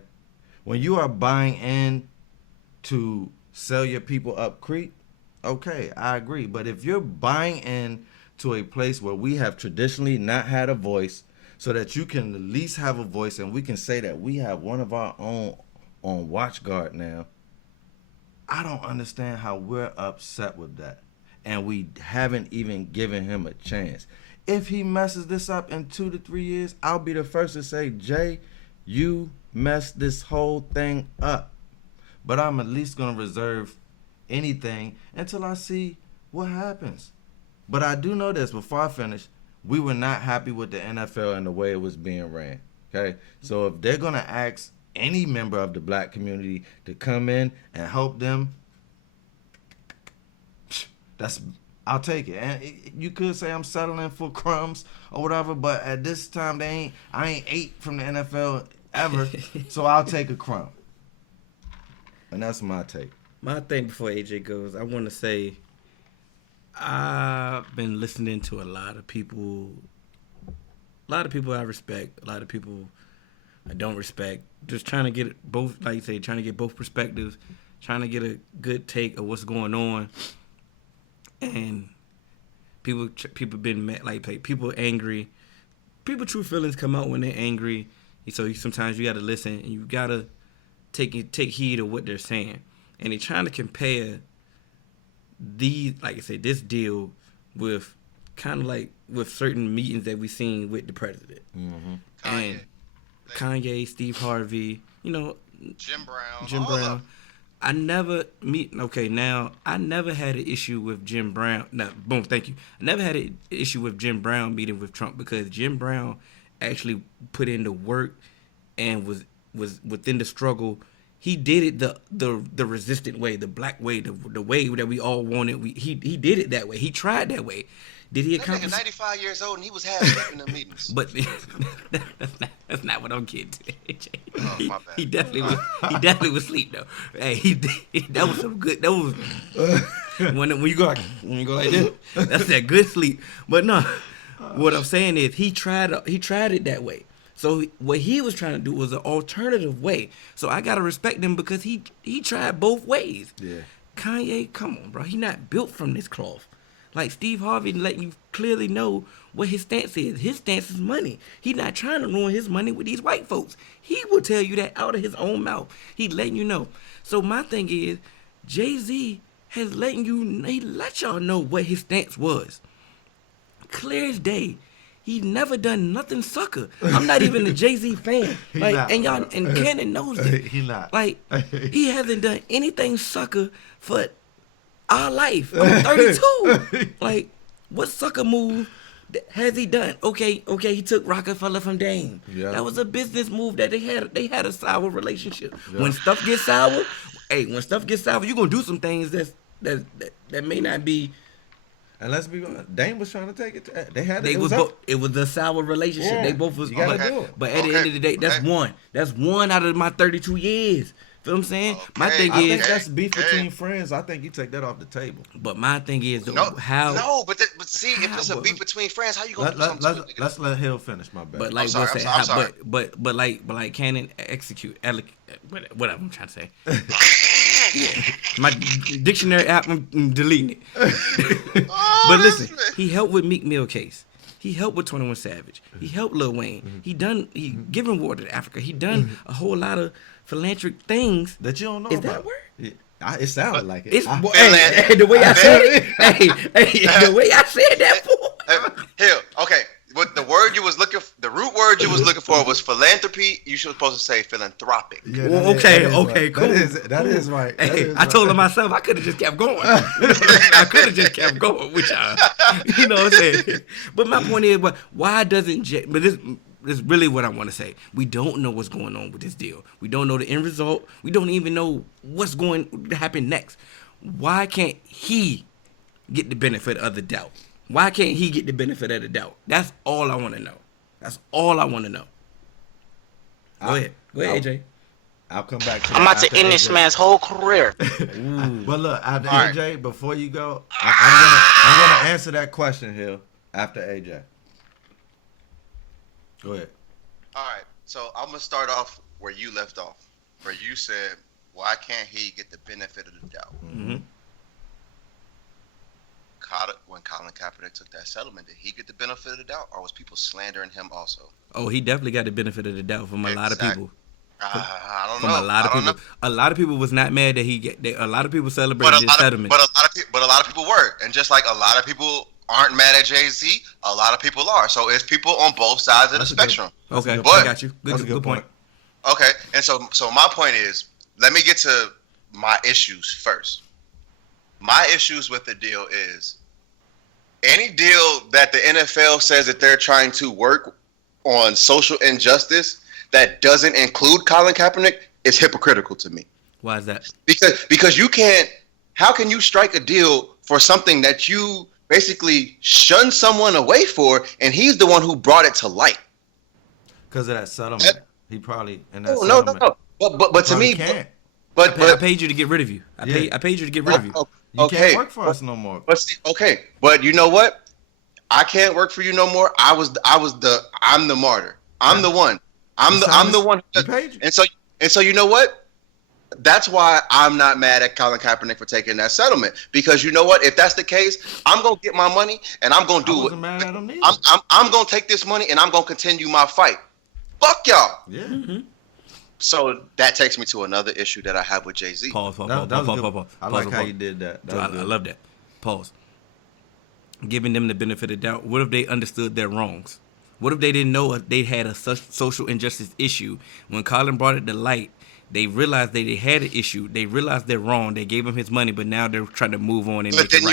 When you are buying in to sell your people up creek, okay, I agree. But if you're buying in to a place where we have traditionally not had a voice, so that you can at least have a voice and we can say that we have one of our own on watch guard now, I don't understand how we're upset with that. And we haven't even given him a chance. If he messes this up in 2 to 3 years, I'll be the first to say, Jay, you messed this whole thing up. But I'm at least going to reserve anything until I see what happens. But I do know this, before I finish, we were not happy with the NFL and the way it was being ran. Okay? So if they're going to ask any member of the black community to come in and help them, I'll take it. And you could say I'm settling for crumbs or whatever, but at this time I ain't ate from the NFL ever, so I'll take a crumb. And that's my take. My thing before AJ goes, I want to say I've been listening to a lot of people I respect, a lot of people I don't respect. Just trying to get both, like you say, trying to get both perspectives, trying to get a good take of what's going on. And people been mad, like people angry. People true feelings come out when they're angry. So sometimes you got to listen and you got to take heed of what they're saying. And they're trying to compare like I said, this deal with kind of like with certain meetings that we've seen with the president. Mm-hmm. And Kanye, Steve Harvey, Jim Brown. I never had an issue with Jim Brown. No, boom, thank you. I never had an issue with Jim Brown meeting with Trump because Jim Brown actually put in the work and was within the struggle. He did it the resistant way, the black way, the way that we all wanted. He did it that way. He tried that way. Did he accomplish? That nigga 95 years old and he was half in the meetings. But that's not what I'm getting to. Oh, my bad. He definitely was asleep though. Hey, that was some good. That was when you go like this. That's that good sleep. But no, what I'm saying is he tried it that way. So what he was trying to do was an alternative way. So I gotta respect him because he tried both ways. Yeah. Kanye, come on, bro. He not built from this cloth. Like Steve Harvey letting you clearly know what his stance is. His stance is money. He not trying to ruin his money with these white folks. He will tell you that out of his own mouth. He letting you know. So my thing is, Jay-Z has he let y'all know what his stance was. Clear as day. He never done nothing sucker. I'm not even a Jay-Z fan. Like, not, and y'all, and Cannon knows it. He not. Like, he hasn't done anything sucker for our life. I'm 32. Like, what sucker move has he done? Okay, he took Rockefeller from Dame. Yeah. That was a business move that they had a sour relationship. Yeah. When stuff gets sour, you're gonna do some things that may not be. And let's be honest, Dame was trying to take it. It was a sour relationship. Yeah. They both was. You gotta do it. But at the end of the day, that's one. That's one out of my 32 years. Feel what I'm saying? Okay, My thing I is, think that's beef between friends. I think you take that off the table. but my thing is, though, No, how? no, but see, if it's a beef between friends, how you gonna do something to a nigga? Let's let Hill finish. My bad. But like, sorry, what's I'm that? sorry. But like, Cannon execute, whatever I'm trying to say. Yeah. My dictionary app, I'm deleting it. But listen, he helped with Meek Mill case. He helped with 21 Savage. He helped Lil Wayne. He given water to Africa. He done a whole lot of philanthropic things. That you don't know Is about. that a word? Yeah. It sounded like it. It's hey, the way I said it. Hey, the way I said that, fool. Hill, okay. What the word you was looking, the root word you was looking for was philanthropy. You should supposed to say philanthropic. Yeah, Well, that okay, is okay, right. cool. That is right. That Hey, is I told right. him myself I could have just kept going. I could have just kept going with y'all. You know what I'm saying? But my point is, why doesn't but this is really what I want to say. We don't know what's going on with this deal. We don't know the end result. We don't even know what's going to happen next. Why can't he get the benefit of the doubt? Why can't he get the benefit of the doubt? That's all I want to know. That's all I want to know. Go ahead, AJ. I'll come back to I'm that about to after end this AJ. man's whole career. But look, after All right. AJ, before you go, I'm gonna answer that question here after AJ. Go ahead. All right, so I'm gonna start off where you left off, where you said, "Why can't he get the benefit of the doubt?" Mm-hmm. When Colin Kaepernick took that settlement, did he get the benefit of the doubt, or was people slandering him also? Oh, he definitely got the benefit of the doubt from a lot of Exactly. people. I don't From know. a lot of I don't people. know. A lot of people was not mad that a lot of people celebrated his settlement. But a lot of people were, and just like a lot of people aren't mad at Jay-Z, a lot of people are. So it's people on both sides of That's the a good- spectrum. Okay, But- I got you. That's a Good point. Okay, and so my point is, let me get to my issues first. My issues with the deal is any deal that the NFL says that they're trying to work on social injustice that doesn't include Colin Kaepernick is hypocritical to me. Why is that? Because you can't. How can you strike a deal for something that you basically shunned someone away for, and he's the one who brought it to light? Because of that settlement, he probably in that Oh, no. settlement. But to me, can't. I paid you to get rid of you. I paid you to get rid of you. You okay, can't work for us no more. But see, okay, but you know what? I can't work for you no more. I'm the martyr. I'm the one. I'm the one. He paid you. And so you know what? That's why I'm not mad at Colin Kaepernick for taking that settlement, because you know what? If that's the case, I'm gonna get my money and I'm gonna do I it. wasn't mad at him neither. I'm gonna take this money and I'm gonna continue my fight. Fuck y'all. Yeah. Mm-hmm. So that takes me to another issue that I have with Jay-Z. Pause. That was good. I like how you did that. That I was good. love that. Pause. Giving them the benefit of the doubt. What if they understood their wrongs? What if they didn't know they had a social injustice issue? When Colin brought it to light, they realized they had an issue. They realized they're wrong. They gave him his money, but now they're trying to move on and But make then it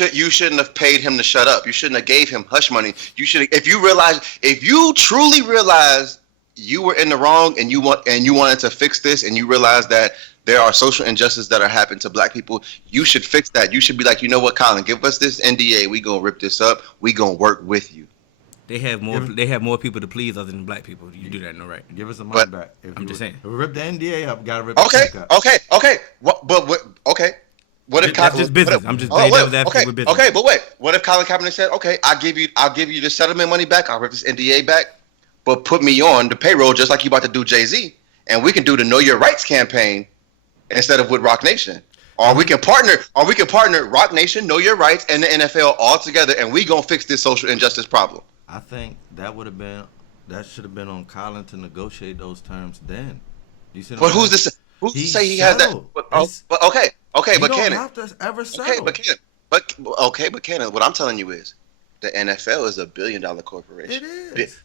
right. you shouldn't have paid him to shut up. You shouldn't have gave him hush money. You should, if you truly realized you were in the wrong and you wanted to fix this, and you realized that there are social injustices that are happening to black people, you should fix that. You should be like, you know what, Colin, give us this NDA. We gonna rip this up. We gonna work with you. They have more. They have more people to please other than black people. You do that, no right? Give us the money But- back. I'm just saying. If we rip the NDA up, gotta rip Okay, the check up. okay. Okay. What if That's just business. I'm just playing devil's advocate with business. Okay, but wait. What if Colin Kaepernick said, "Okay, I'll give you the settlement money back. I'll rip this NDA back, but put me on the payroll just like you about to do Jay-Z, and we can do the Know Your Rights campaign instead of with Rock Nation, or we can partner Rock Nation, Know Your Rights, and the NFL all together, and we gonna fix this social injustice problem." I think that should have been on Colin to negotiate those terms then. You see? But who's this? Who's to He say he has that? settled. But okay, You but don't Cannon. have to ever Okay, settle. but Cannon, what I'm telling you is, the NFL is $1 billion corporation. It is.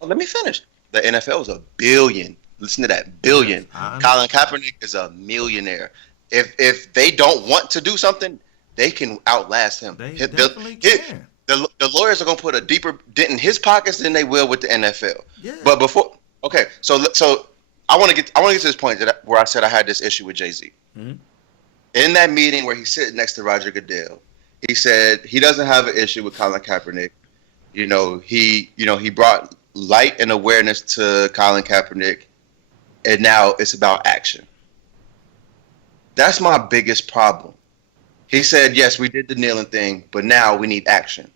Let me finish. The NFL is $1 billion. Listen to that, billion. Yes, Colin Kaepernick is a millionaire. If they don't want to do something, they can outlast him. They The- definitely the- can. The lawyers are gonna put a deeper dent in his pockets than they will with the NFL. Yeah. But so I want to get to this point where I said I had this issue with Jay-Z. Mm-hmm. In that meeting where he's sitting next to Roger Goodell, he said he doesn't have an issue with Colin Kaepernick. He brought light and awareness to Colin Kaepernick, and now it's about action. That's my biggest problem. He said, yes, we did the kneeling thing, but now we need action.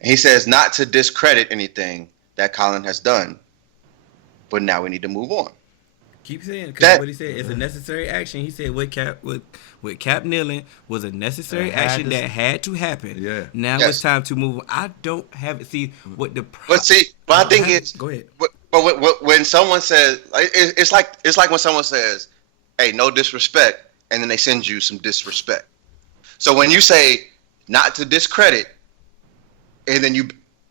And he says not to discredit anything that Colin has done, but now we need to move on. Keep saying, because what he said, it's a necessary action. He said with Cap kneeling was a necessary action that had to happen. Yeah. Now it's time to move on. I don't have it. See what the. But see, my thing is, go ahead. But when someone says, it's like when someone says, "Hey, no disrespect," and then they send you some disrespect. So when you say not to discredit, and then you,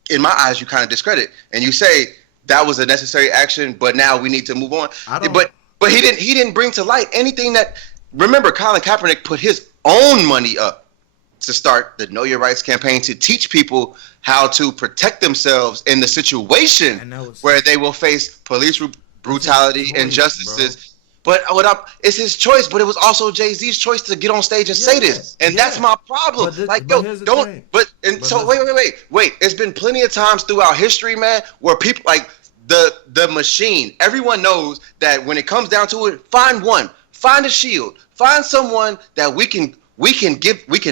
in my eyes, you kind of discredit, and you say that was a necessary action, but now we need to move on. But he didn't bring to light anything that. Remember, Colin Kaepernick put his own money up to start the Know Your Rights campaign to teach people how to protect themselves in the situation where they will face police brutality, injustices. Bro. But it's his choice. But it was also Jay-Z's choice to get on stage and say this, and that's my problem. Wait. It's been plenty of times throughout history, man, where people like the machine. Everyone knows that when it comes down to it, find a shield, find someone that we can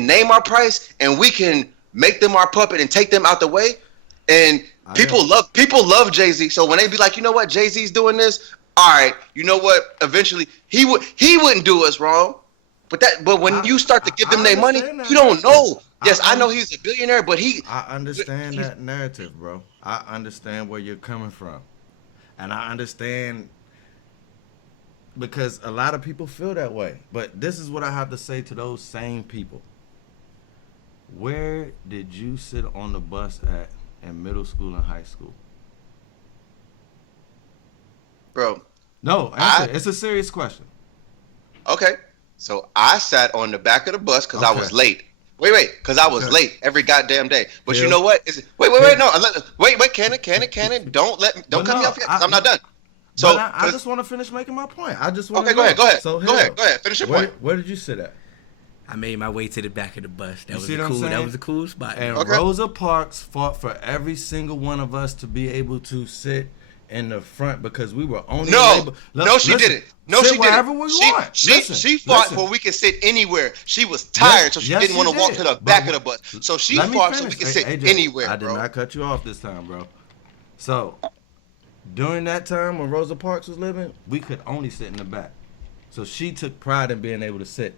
name our price, and we can make them our puppet and take them out the way. And people love Jay-Z. So when they be like, you know what, Jay-Z's doing this. All right, you know what? Eventually, he wouldn't do us wrong, but when you start to give them their money, you don't know. Yes, I know he's a billionaire, but I understand that narrative, bro. I understand where you're coming from, and I understand because a lot of people feel that way. But this is what I have to say to those same people. Where did you sit on the bus at in middle school and high school? Bro. No, answer. It's a serious question. Okay. So I sat on the back of the bus because I was late. Wait, because I was late every goddamn day. But you know what? Wait, Cannon. Don't cut me off yet. I'm not done. So I just want to finish making my point. I just want to go ahead. So go ahead. Finish your point. Where did you sit at? I made my way to the back of the bus. That was a cool spot. And Rosa Parks fought for every single one of us to be able to sit in the front because we were only she didn't. No, she didn't. She fought for we could sit anywhere. She was tired, so she didn't want to walk to the back of the bus. So she fought so we could sit anywhere. I did not cut you off this time, bro. So during that time when Rosa Parks was living, we could only sit in the back. So she took pride in being able to sit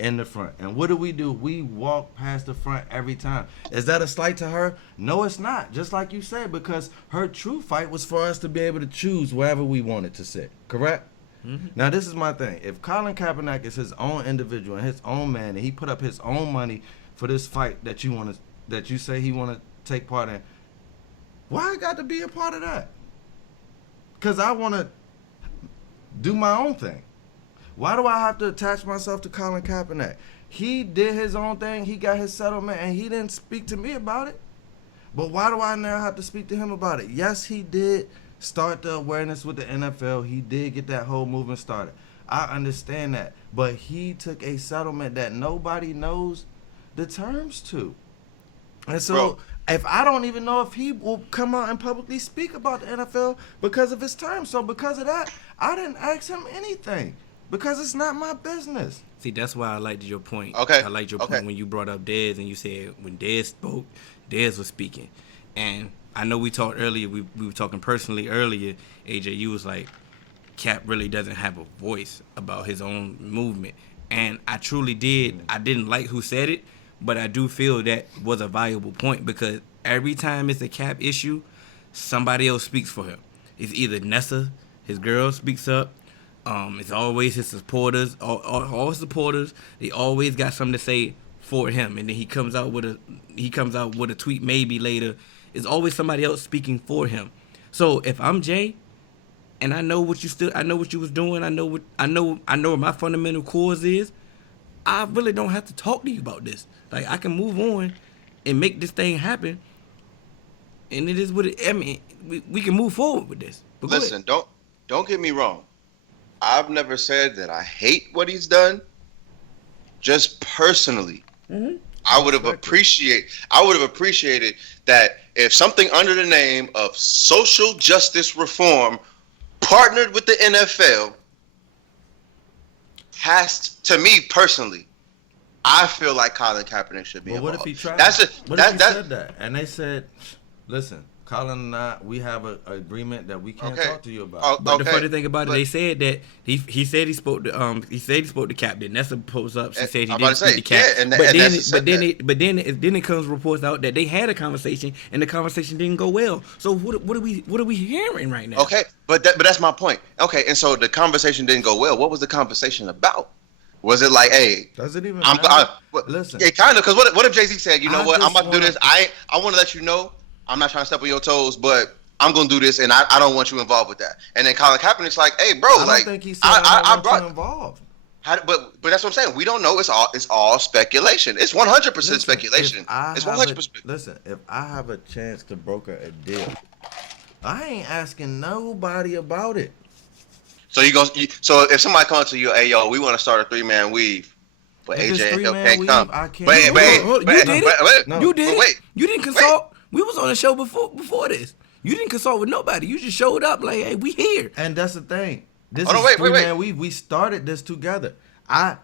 in the front. And what do? We walk past the front every time. Is that a slight to her? No, it's not. Just like you said, because her true fight was for us to be able to choose wherever we wanted to sit. Correct? Mm-hmm. Now, this is my thing. If Colin Kaepernick is his own individual and his own man, and he put up his own money for this fight that you say he want to take part in, why I got to be a part of that? Because I want to do my own thing. Why do I have to attach myself to Colin Kaepernick? He did his own thing. He got his settlement, and he didn't speak to me about it. But why do I now have to speak to him about it? Yes, he did start the awareness with the NFL. He did get that whole movement started. I understand that. But he took a settlement that nobody knows the terms to. And so if I don't even know if he will come out and publicly speak about the NFL because of his terms. So because of that, I didn't ask him anything. Because it's not my business. See, that's why I liked your point. Okay. I liked your point when you brought up Dez and you said when Dez spoke, Dez was speaking. And I know we talked earlier, we were talking personally earlier, AJ, you was like, Cap really doesn't have a voice about his own movement. And I truly did. I didn't like who said it, but I do feel that was a valuable point because every time it's a Cap issue, somebody else speaks for him. It's either Nessa, his girl, speaks up. It's always his supporters, all his supporters. They always got something to say for him, and then he comes out with a tweet maybe later. It's always somebody else speaking for him. So if I'm Jay, and I know what you was doing, I know what my fundamental cause is. I really don't have to talk to you about this. Like I can move on and make this thing happen, and it is what it. I mean, we can move forward with this. But listen, don't get me wrong. I've never said that I hate what he's done. Just personally, I would have appreciated that if something under the name of social justice reform partnered with the NFL to me personally, I feel like Colin Kaepernick should be But involved. what if he tried? That's What if he said that? And they said, listen, Colin and I, we have an agreement that we can't talk to you about. But the funny thing about it, they said that he said he spoke to captain. That's a post up. She said he didn't speak to captain. But then it comes reports out that they had a conversation and the conversation didn't go well. So what are we hearing right now? Okay, but that's my point. Okay, and so the conversation didn't go well. What was the conversation about? Was it like, hey, does it even listen? It kind of, because what if Jay-Z said, you know what, I'm about to do this. I want to let you know, I'm not trying to step on your toes, but I'm gonna do this, and I don't want you involved with that. And then Colin Kaepernick's like, hey, bro, I don't think he said I brought you involved. But that's what I'm saying. We don't know. It's all speculation. It's 100% speculation. It's 100%. Listen, if I have a chance to broker a deal, I ain't asking nobody about it. So so if somebody comes to you, hey yo, we want to start a 3-man weave, but AJ and Hill can't come. I can't. You did it. You didn't consult. We was on the show before this. You didn't consult with nobody. You just showed up like, hey, we here. And that's the thing. This is 3-man weave. We started this together. I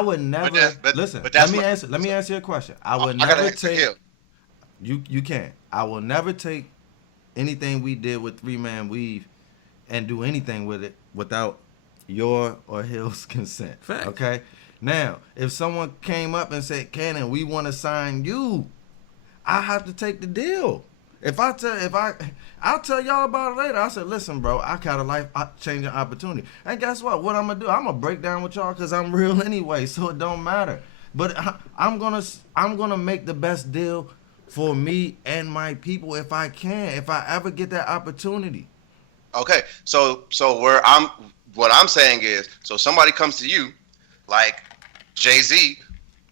would never listen. Let me answer your question. I would never take. You can't. I will never take anything we did with 3-man weave and do anything with it without your or Hill's consent. Fact. Okay? Now, if someone came up and said, Cannon, we want to sign you, I have to take the deal. I'll tell y'all about it later. I said, listen, bro, I got a life-changing opportunity. And guess what? What I'm going to do, I'm going to break down with y'all because I'm real anyway, so it don't matter. But I'm gonna make the best deal for me and my people if I can, if I ever get that opportunity. Okay, so what I'm saying is, so somebody comes to you, like Jay-Z,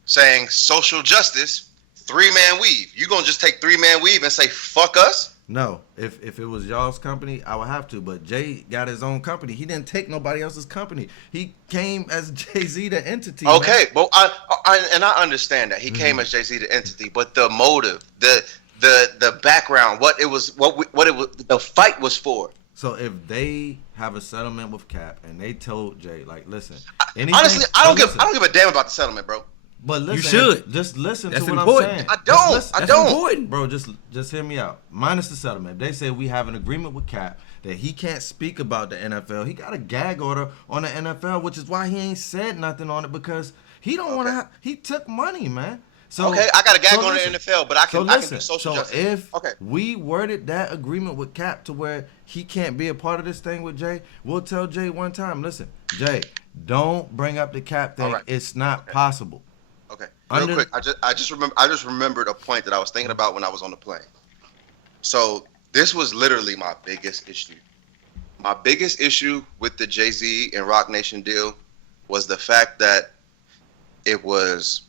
saying social justice, 3-man weave. You gonna just take 3-man weave and say fuck us? No, if it was y'all's company, I would have to. But Jay got his own company. He didn't take nobody else's company. He came as Jay-Z the entity. Okay, but I understand that he came as Jay-Z the entity, but the motive, the background, what it was, the fight was for. So if they have a settlement with Cap and they told Jay, like, listen, honestly, I don't give a damn about the settlement, bro. But listen, you should just listen That's to what important. I'm saying. I don't. Important. Bro, just hear me out. Minus the settlement. They say we have an agreement with Cap that he can't speak about the NFL. He got a gag order on the NFL, which is why he ain't said nothing on it, because he don't want to. He took money, man. So okay, I got a gag on the NFL, but I can do social justice. If we worded that agreement with Cap to where he can't be a part of this thing with Jay, we'll tell Jay one time, listen, Jay, don't bring up the Cap thing. Right. It's not possible. Okay. Real quick, I just remembered a point that I was thinking about when I was on the plane. So this was literally my biggest issue. My biggest issue with the Jay-Z and Roc Nation deal was the fact that it was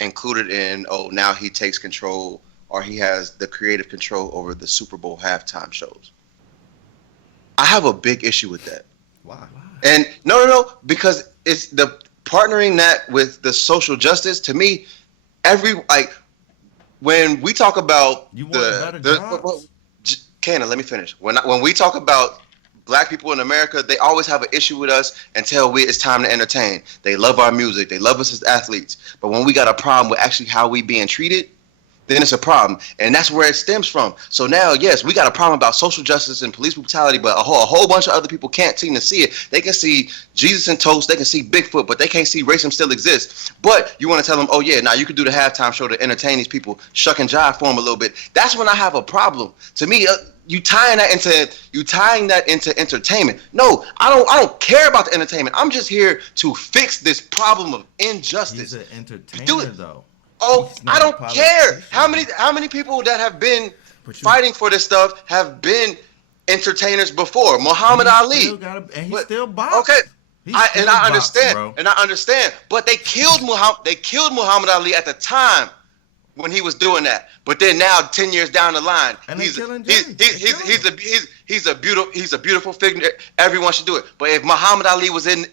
included in, now he takes control, or he has the creative control over the Super Bowl halftime shows. I have a big issue with that. Why? And no, because it's the partnering that with the social justice. To me, when we talk about Cannon, let me finish. When we talk about Black people in America, they always have an issue with us until it's time to entertain. They love our music. They love us as athletes. But when we got a problem with actually how we being treated, then it's a problem. And that's where it stems from. So now, yes, we got a problem about social justice and police brutality, but a whole bunch of other people can't seem to see it. They can see Jesus and Toast. They can see Bigfoot, but they can't see racism still exists. But you want to tell them, now you can do the halftime show to entertain these people, shuck and jive for them a little bit. That's when I have a problem. To me, you tying that into entertainment. No, I don't care about the entertainment. I'm just here to fix this problem of injustice. He's an entertainer, though. I don't care. How many people that have been fighting for this stuff have been entertainers before? Muhammad Ali. He still boxed. Okay. I understand. But they killed Muhammad Ali at the time when he was doing that. But then now, 10 years down the line, he's a beautiful figure. Everyone should do it. But if Muhammad Ali was in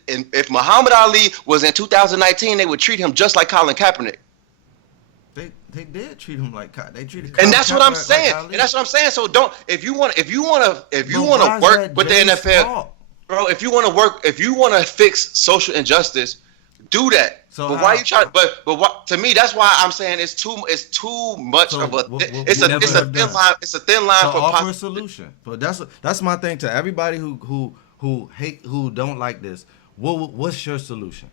2019, they would treat him just like Colin Kaepernick. They did treat him like they treated. And that's what I'm saying. So if you want to work with the NFL, bro. If you want to work, if you want to fix social injustice, do that. So but why you try? But what, to me, that's why I'm saying it's too much of a. It's a thin line. It's a thin line so for offer a solution. But that's my thing to everybody who don't like this. What's your solution?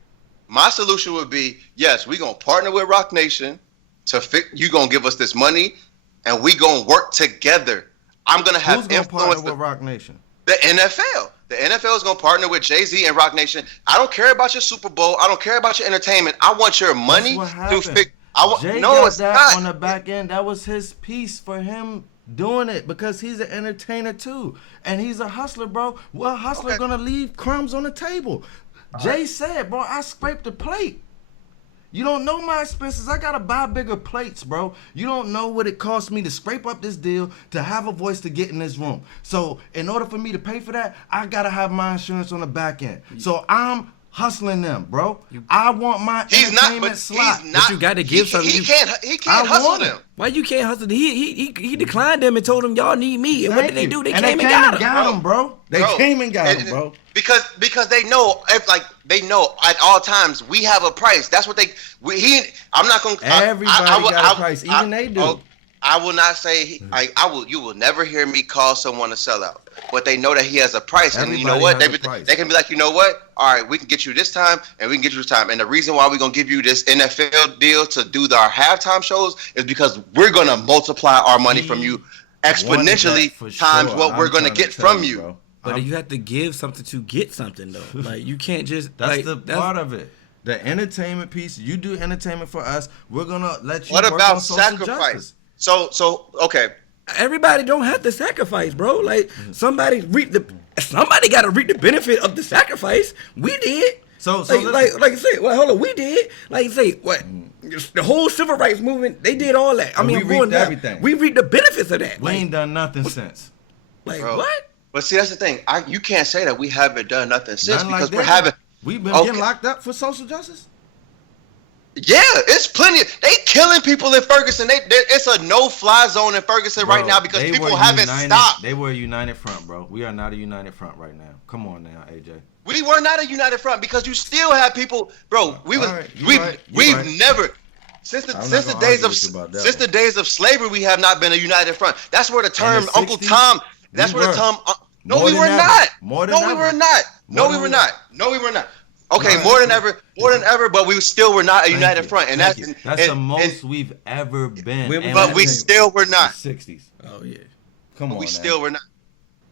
My solution would be, yes, we're gonna partner with Rock Nation to fix. You gonna give us this money, and we gonna work together. I'm gonna have Who's gonna influence. partner with Rock Nation? The NFL. The NFL is going to partner with Jay-Z and Rock Nation. I don't care about your Super Bowl. I don't care about your entertainment. I want your money to fix. Jay no, got it's that not. on the back end. That was his piece for him doing it because he's an entertainer too. And he's a hustler, bro. Well, a hustler gonna leave crumbs on the table. Jay said, bro, I scraped the plate. You don't know my expenses. I gotta buy bigger plates, bro. You don't know what it cost me to scrape up this deal to have a voice to get in this room. So in order for me to pay for that, I gotta have my insurance on the back end. So I'm hustling them, bro. I want my entertainment slot. But you gotta give something. He can't hustle them. Why you can't hustle? He declined them and told them y'all need me. And what did they do? They came and got him, bro. They came and got him, bro. Because they know, they know at all times we have a price. That's what I'm not gonna. Everybody got a price. Even they do. I will not say. You will never hear me call someone a sellout. But they know that he has a price, and you know what? They can be like, you know what? All right, we can get you this time, and we can get you this time. And the reason why we're gonna give you this NFL deal to do our halftime shows is because we're gonna multiply our money from you exponentially times what we're gonna get from you. Bro. But you have to give something to get something, though. Like, you can't just. That's part of it. The entertainment piece. You do entertainment for us. We're gonna let you. What work about on social sacrifice? Justice. So okay. Everybody don't have to sacrifice, bro. Like, somebody got to reap the benefit of the sacrifice. We did. So like you say, well, hold on, we did. Like you say, what? The whole civil rights movement, they did all that. I mean, we reaped everything. We reaped the benefits of that. We ain't done nothing since. Like, bro, what? But see, that's the thing. You can't say that we haven't done nothing since because we've been getting locked up for social justice. Yeah, it's plenty. They killing people in Ferguson. It's a no-fly zone in Ferguson right now because people haven't stopped. They were a united front, bro. We are not a united front right now. Come on now, AJ. We were not a united front because you still have people, bro. We've never since the days of slavery we have not been a united front. That's where the term Uncle Tom. That's where the term. No, we were not. No, we were not. No, we were not. No, we were not. Okay, more than ever, but we still were not a united front, and that's the most we've ever been. But we still were not. 60s. Oh yeah. Come on. We still were not.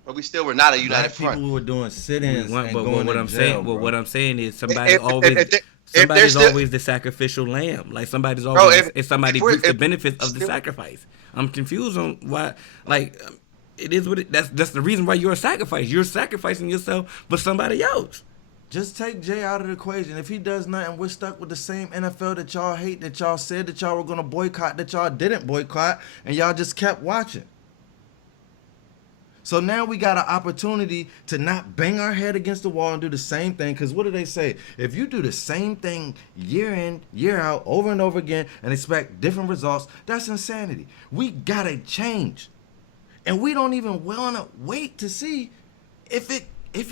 But we still were not a united front. People were doing sit-ins and but going what to I'm jail, saying, bro. what I'm saying is somebody's always the sacrificial lamb. Like somebody's always somebody reaps the benefits of the sacrifice. I'm confused on why. Like it is what it. That's the reason why you're a sacrifice. You're sacrificing yourself for somebody else. Just take Jay out of the equation. If he does nothing, we're stuck with the same NFL that y'all hate, that y'all said that y'all were going to boycott, that y'all didn't boycott, and y'all just kept watching. So now we got an opportunity to not bang our head against the wall and do the same thing. Because what do they say? If you do the same thing year in, year out, over and over again, and expect different results, that's insanity. We got to change. And we don't even want to wait to see if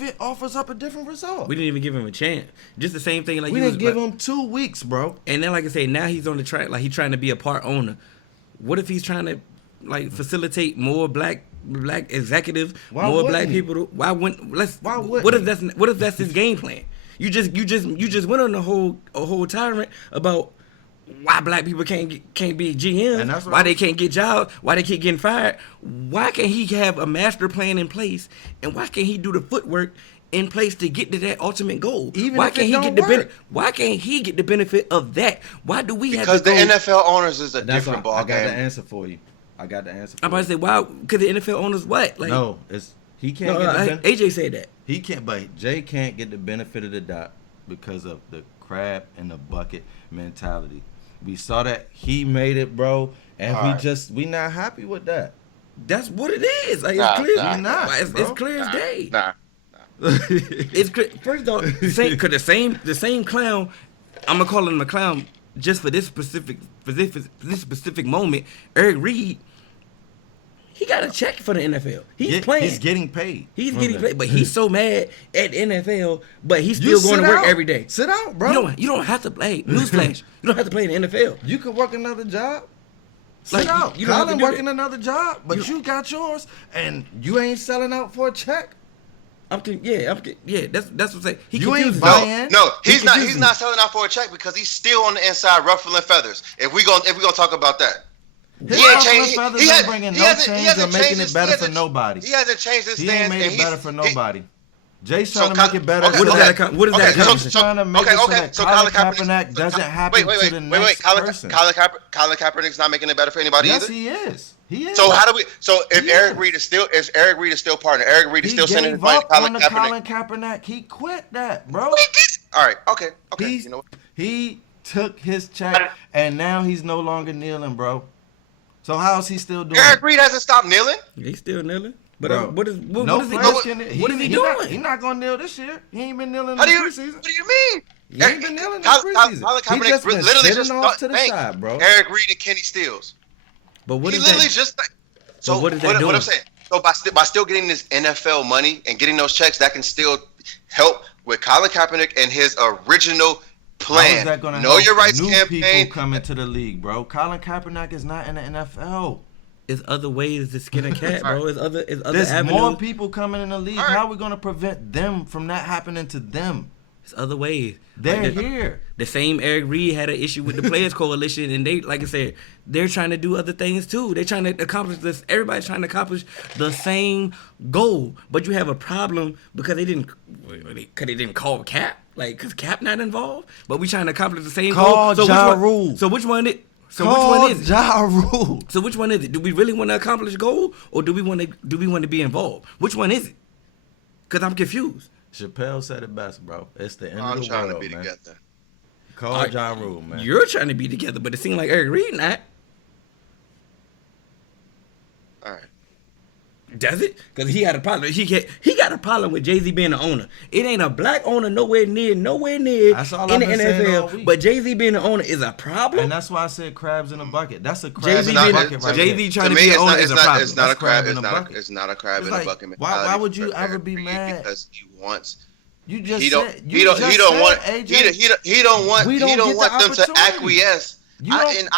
it offers up a different result. We didn't even give him a chance. Just the same thing. Like we didn't give him 2 weeks, bro. And then, like I say, now he's on the track. Like he's trying to be a part owner. What if he's trying to like facilitate more black executives, more black people? What if that's his game plan? You just went on a whole tyrant about why black people can't be GMs, why they can't get jobs, why they keep getting fired. Why can't he have a master plan in place, and why can't he do the footwork in place to get to that ultimate goal? Why can't he get the benefit of that? Why do we have to go? Because the NFL owners is a different ball game. I got the answer for you. I'm about to say, why? Because the NFL owners what? Like, no, he can't. AJ said that he can't, but Jay can't get the benefit of the doubt because of the crab in the bucket mentality. We saw that he made it, bro, and we not happy with that. That's what it is. Like it's clear. It's clear as day. It's clear. First off, because the same clown. I'm gonna call him a clown just for this specific moment. Eric Reed. He got a check for the NFL. He's playing. He's getting paid. He's getting paid, but he's so mad at the NFL, but he's still going to work every day. Sit out, bro. You don't have to play. Newsflash. You don't have to play in the NFL. You could work another job. Sit Like, out. you don't have to Colin do working another job, but you got yours, and you ain't selling out for a check. That's what I'm saying. He You ain't confuses buying. No, he's not. confuses He's not selling out for a check because he's still on the inside ruffling feathers. If we gonna talk about that, His he ain't ruffling changed. feathers He ain't bringing no change or making it better for nobody. He hasn't changed his He stance. ain't made and it better he's- for he- nobody. Jay's So trying to make it better. okay, What is okay. that? What is that? Okay, He's trying to make it so that so Colin Colin Kaepernick doesn't happen to the next person. Colin Kaepernick's not making it better for anybody Yes, either. he is. He is. So how do we? So if He Eric is. Reid is still partner. Eric Reid is He still sending gave his money to up Colin on the Kaepernick. Colin Kaepernick. He quit that, bro. All right. Okay. He's- You know what? He took his check, and now he's no longer kneeling, bro. So how is he still doing Eric it? Reid hasn't stopped kneeling. He's still kneeling. But Bro, what is no what is he flash doing? can- What is he doing? He's not gonna kneel this year. He ain't been kneeling How in do the you? preseason. What do you mean? He ain't been kneeling in the Colin preseason. He Kaepernick just been literally sitting just off to the side, bro. Eric Reid and Kenny Stills. But what He is literally that? just. So what is that what doing? I'm saying? So by still getting this NFL money and getting those checks, that can still help with Colin Kaepernick and his original How is plan. that gonna Know help Your Rights new campaign. people coming to the league, bro? Colin Kaepernick is not in the NFL. It's other ways to skin a cat, bro. It's other There's avenues. more people coming in the league. All right. How are we gonna prevent them from that happening to them? It's other ways. They're Like here. the same Eric Reid had an issue with the Players Coalition, and they, like I said, they're trying to do other things too. They're trying to accomplish this. Everybody's trying to accomplish the same goal, but you have a problem because they didn't call Cap, like because Cap not involved. But we trying to accomplish the same Call goal. Ja Rule. So which one? So Call which one is it? Ja Rule. So which one is it? Do we really want to accomplish a goal, or do we want to be involved? Which one is it? Because I'm confused. Chappelle said it best, bro. It's the end I'm of the trying world, to be man. together. Call Alright, Ja Rule, man. You're trying to be together, but it seemed like Eric Reid not. All right. Does it? Because he had a problem. He got a problem with Jay-Z being the owner. It ain't a black owner nowhere near That's all in the I've been saying all NFL. week. But Jay-Z being the owner is a problem. And that's why I said crabs in a bucket. That's a crab Jay-Z in a being- bucket right Jay-Z there. trying to be the owner is a problem. It's not a That's crab. crab in It's a not. bucket. It's not a crab It's in a like, bucket. why mentality would you for ever Eric be Reid mad? Because he wants. You just He don't. said. He don't. He don't want. AJ. He don't want. We He don't don't get want the them to opportunity. acquiesce. You don't- And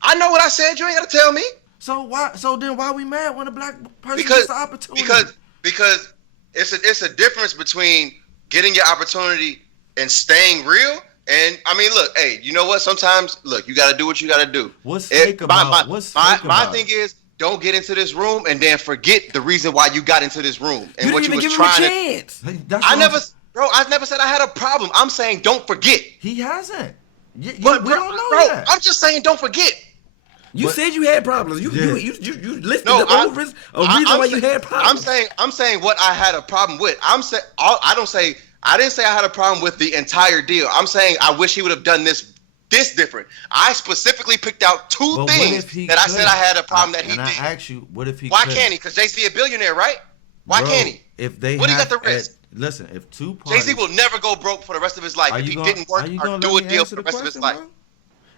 I know what I said. You ain't got to tell me. So why? So then why we mad when a black person Because gets the opportunity? because it's a difference between getting your opportunity and staying real. And I mean, look, hey, you know what? Sometimes, look, you got to do what you got to do. What's fake about? What's fake my about thing it? is, don't get into this room and then forget the reason why you got into this room and you what didn't you even was give him a trying to. chance. Hey, that's I what never, I'm- bro. I never said I had a problem. I'm saying don't forget. He hasn't. But We bro, don't know bro, that. I'm just saying don't forget. You But- said you had problems. You Yeah. listed No, the over a reason why you had problems. I'm saying what I had a problem with. I didn't say I had a problem with the entire deal. I'm saying I wish he would have done this different. I specifically picked out two But what things if he that I said couldn't? I had a problem that he and did. I ask you, what if he? Why couldn't? can't he? Because Jay-Z a billionaire, right? Why Bro, can't he? If they What he have got the risk? Listen, if two parties, Jay-Z will never go broke for the rest of his life Are if you he gonna- didn't work are you or gonna do a let me deal answer for the the rest of his question, life.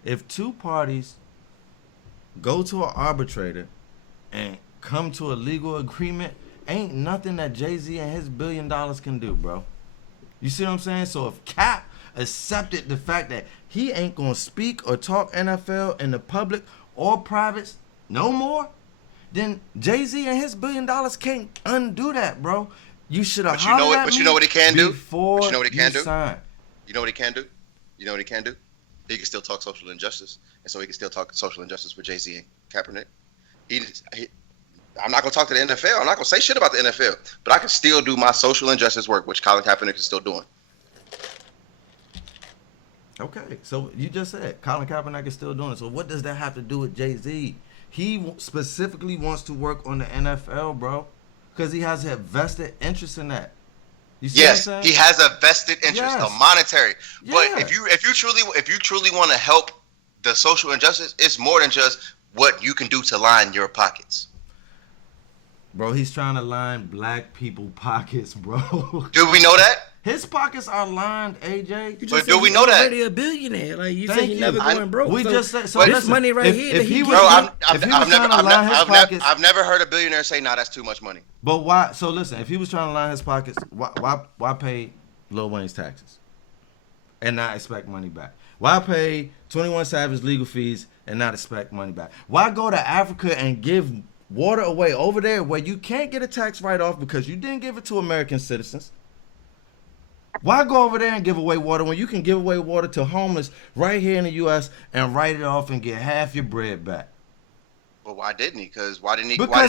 bro? If two parties go to an arbitrator and come to a legal agreement, ain't nothing that Jay-Z and his $1 billion can do, bro. You see what I'm saying? So if Cap accepted the fact that he ain't gonna speak or talk NFL in the public or privates no more, then Jay-Z and his $1 billion can't undo that, bro. You should have But you know what? But you know what he can do. before But you know what he can do. sign. You know what he can do? You know what he can do? He can still talk social injustice, and so he can still talk social injustice with Jay-Z and Kaepernick. I'm not gonna talk to the NFL. I'm not gonna say shit about the NFL, but I can still do my social injustice work, which Colin Kaepernick is still doing. Okay, so you just said Colin Kaepernick is still doing it. So what does that have to do with Jay-Z? He specifically wants to work on the NFL, bro, because he has a vested interest in that. You see Yes, what I'm he saying? has a vested interest, Yes. a monetary. But Yeah. if you truly want to help the social injustice, it's more than just what you can do to line your pockets. Bro, he's trying to line black people pockets, bro. Do we know that? His pockets are lined, AJ. You just But said do we he know that? already a billionaire. Like you said, Thank he you. never going broke. We so just said so. this Listen, money right here that if he he get. was, Bro, if he was trying to line his pockets, I've never heard a billionaire say, "Nah, that's too much money." but why? So listen, if he was trying to line his pockets, why pay Lil Wayne's taxes and not expect money back? Why pay 21 Savage legal fees and not expect money back? Why go to Africa and give water away over there where you can't get a tax write-off because you didn't give it to American citizens? Why go over there and give away water when you can give away water to homeless right here in the U.S. and write it off and get half your bread back? But why didn't he? Because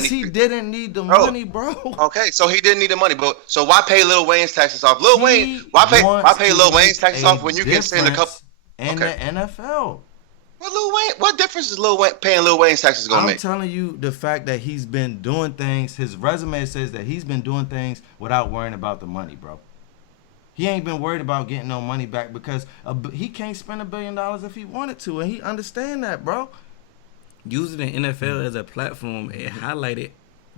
he didn't need the money, bro. Okay, so he didn't need the money, but so why pay Lil Wayne's taxes off? Why pay Lil Wayne's taxes off when you can send a couple in the NFL? What difference is paying Lil Wayne's taxes gonna I'm make? telling you, the fact that he's been doing things, his resume says that he's been doing things without worrying about the money, bro. He ain't been worried about getting no money back because he can't spend $1 billion if he wanted to, and he understand that, bro. Using the NFL as a platform, it highlighted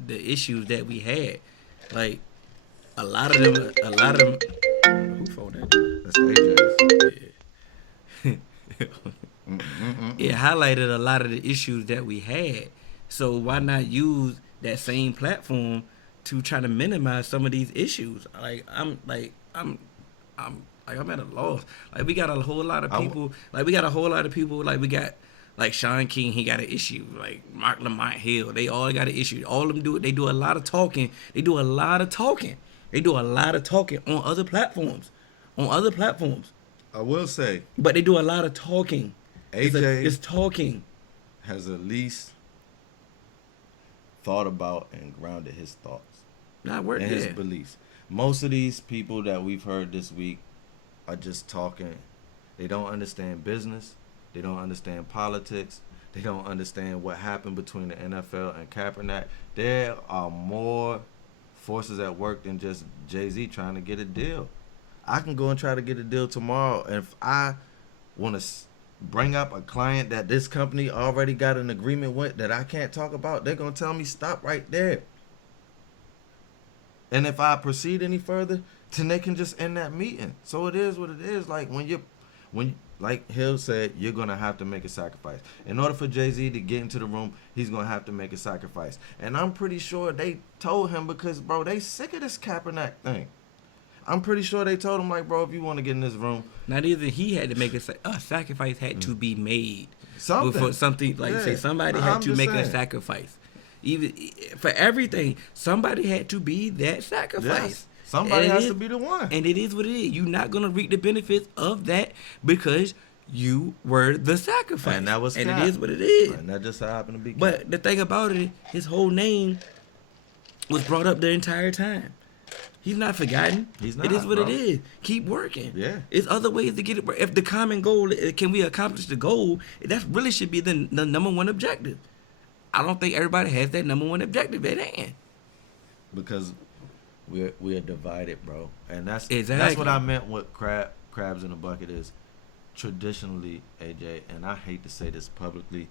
the issues that we had. Like a lot of them. Who phone that? That's AJ's. It highlighted a lot of the issues that we had. So why not use that same platform to try to minimize some of these issues? I'm at a loss. Like we got a whole lot of people. Like we got like Sean King. He got an issue. Like Mark Lamont Hill. They all got an issue. All of them do it. They do a lot of talking. They do a lot of talking on other platforms. I will say, But they do a lot of talking. AJ It's talking. has at least thought about and grounded his thoughts Not worth and his it. beliefs. Most of these people that we've heard this week are just talking. They don't understand business. They don't understand politics. They don't understand what happened between the NFL and Kaepernick. There are more forces at work than just Jay-Z trying to get a deal. I can go and try to get a deal tomorrow. And if I want to bring up a client that this company already got an agreement with that I can't talk about, they're going to tell me stop right there. And if I proceed any further, then they can just end that meeting. So it is what it is. Like like Hill said, you're going to have to make a sacrifice. In order for Jay-Z to get into the room, he's going to have to make a sacrifice. And I'm pretty sure they told him because, bro, they sick of this Kaepernick thing. I'm pretty sure they told him, like, bro, if you want to get in this room. Not even he had to make a sacrifice had to be made. Something somebody had to make a sacrifice. Even for everything, somebody had to be that sacrifice. Yes. Somebody has to be the one. And it is what it is. You're not going to reap the benefits of that because you were the sacrifice. And that was it is what it is. And that just happened to be But the thing about it, his whole name was brought up the entire time. He's not forgotten. He's not. It is what bro. it is. Keep working. Yeah. It's other ways to get it. If the common goal, can we accomplish the goal? That really should be the number one objective. I don't think everybody has that number one objective at hand. Because we're divided, bro. And that's Exactly. what I meant with crabs in a bucket is traditionally, AJ, and I hate to say this publicly,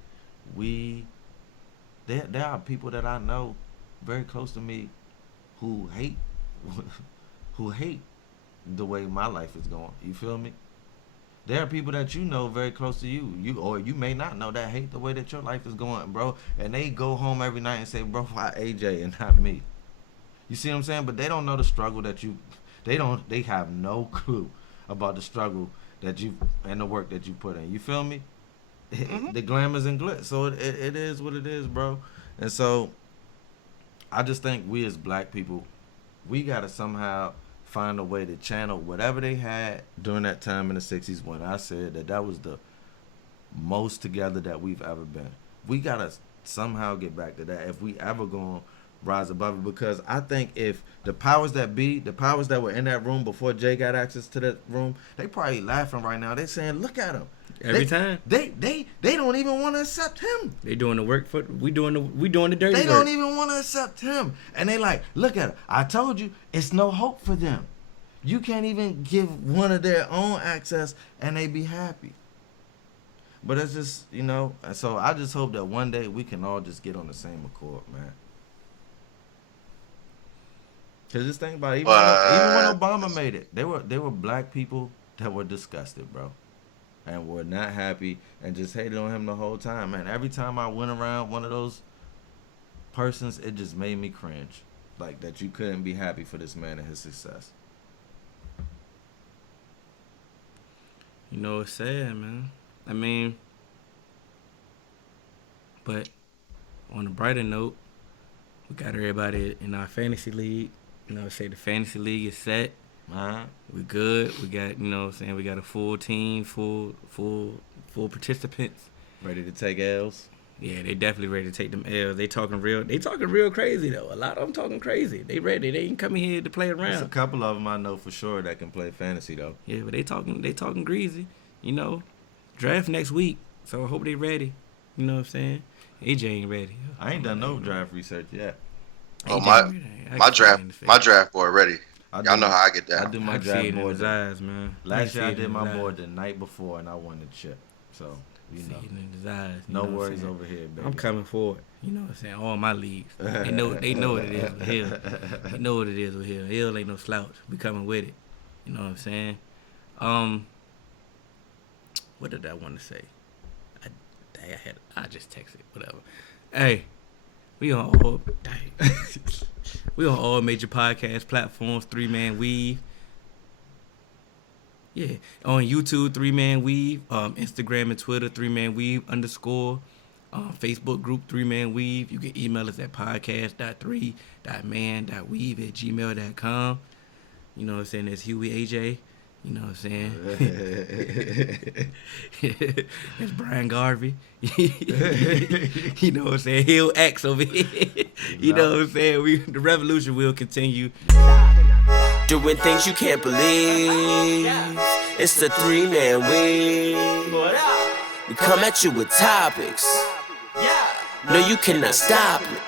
there are people that I know very close to me who hate the way my life is going. You feel me? There are people that you know very close to you, or you may not know, that hate the way that your life is going, bro. And they go home every night and say, bro, why AJ and not me? You see what I'm saying? But they don't know the struggle that they have no clue about the struggle that you and the work that you put in. You feel me? Mm-hmm. The glamours and glitz. So it is what it is, bro. And so I just think we as black people, we got to somehow find a way to channel whatever they had during that time in the 60s when I said that was the most together that we've ever been. We got to somehow get back to that if we ever going to rise above it, because I think if the powers that be, the powers that were in that room before Jay got access to that room, they probably laughing right now. They saying, look at him. Every time. They don't even want to accept him. They doing the work for we doing the dirty work. They don't even want to accept him. And they like, look at him. I told you, it's no hope for them. You can't even give one of their own access and they be happy. But it's just, so I just hope that one day we can all just get on the same accord, man. Cause just think about it, even when Obama made it, they were black people that were disgusted, bro, and were not happy and just hated on him the whole time, man. Every time I went around one of those persons, it just made me cringe, like that you couldn't be happy for this man and his success. You know, it's sad, man. I mean, but on a brighter note, we got everybody in our fantasy league. You know, say the fantasy league is set. We good. We got, you know what I'm saying, we got a full team, full participants. Ready to take L's? Yeah, they definitely ready to take them L's. They talking real crazy though. A lot of them talking crazy. They ready. They ain't coming here to play around. There's a couple of them I know for sure that can play fantasy though. Yeah, but they talking greasy. You know, draft next week. So I hope they ready. You know what I'm saying? AJ ain't ready. I ain't done no draft research yet. Oh, my draft board ready. Y'all know how I get down. I do my draft board. Man. Last year I did my board the night before and I won the chip. So, you know. In his eyes, no worries over here, baby. I'm coming forward. You know what I'm saying? All my leagues. They know what it is with Hill. They know what it is with Hill. Hill ain't no slouch. We coming with it. You know what I'm saying? What did I want to say? I just texted. Whatever. Hey, we on all major podcast platforms. 3-Man Weave. Yeah, on YouTube, 3-Man Weave. Instagram and Twitter, 3-Man Weave _ Facebook group, 3-Man Weave. You can email us at podcast.3.man.weave@gmail.com. You know what I'm saying? There's Huey AJ. You know what I'm saying? That's Brian Garvey. You know what I'm saying? Hill X over here. You know what I'm saying? The revolution will continue. Doing things you can't believe. It's the 3-Man Weave. We come at you with topics. No, you cannot stop it.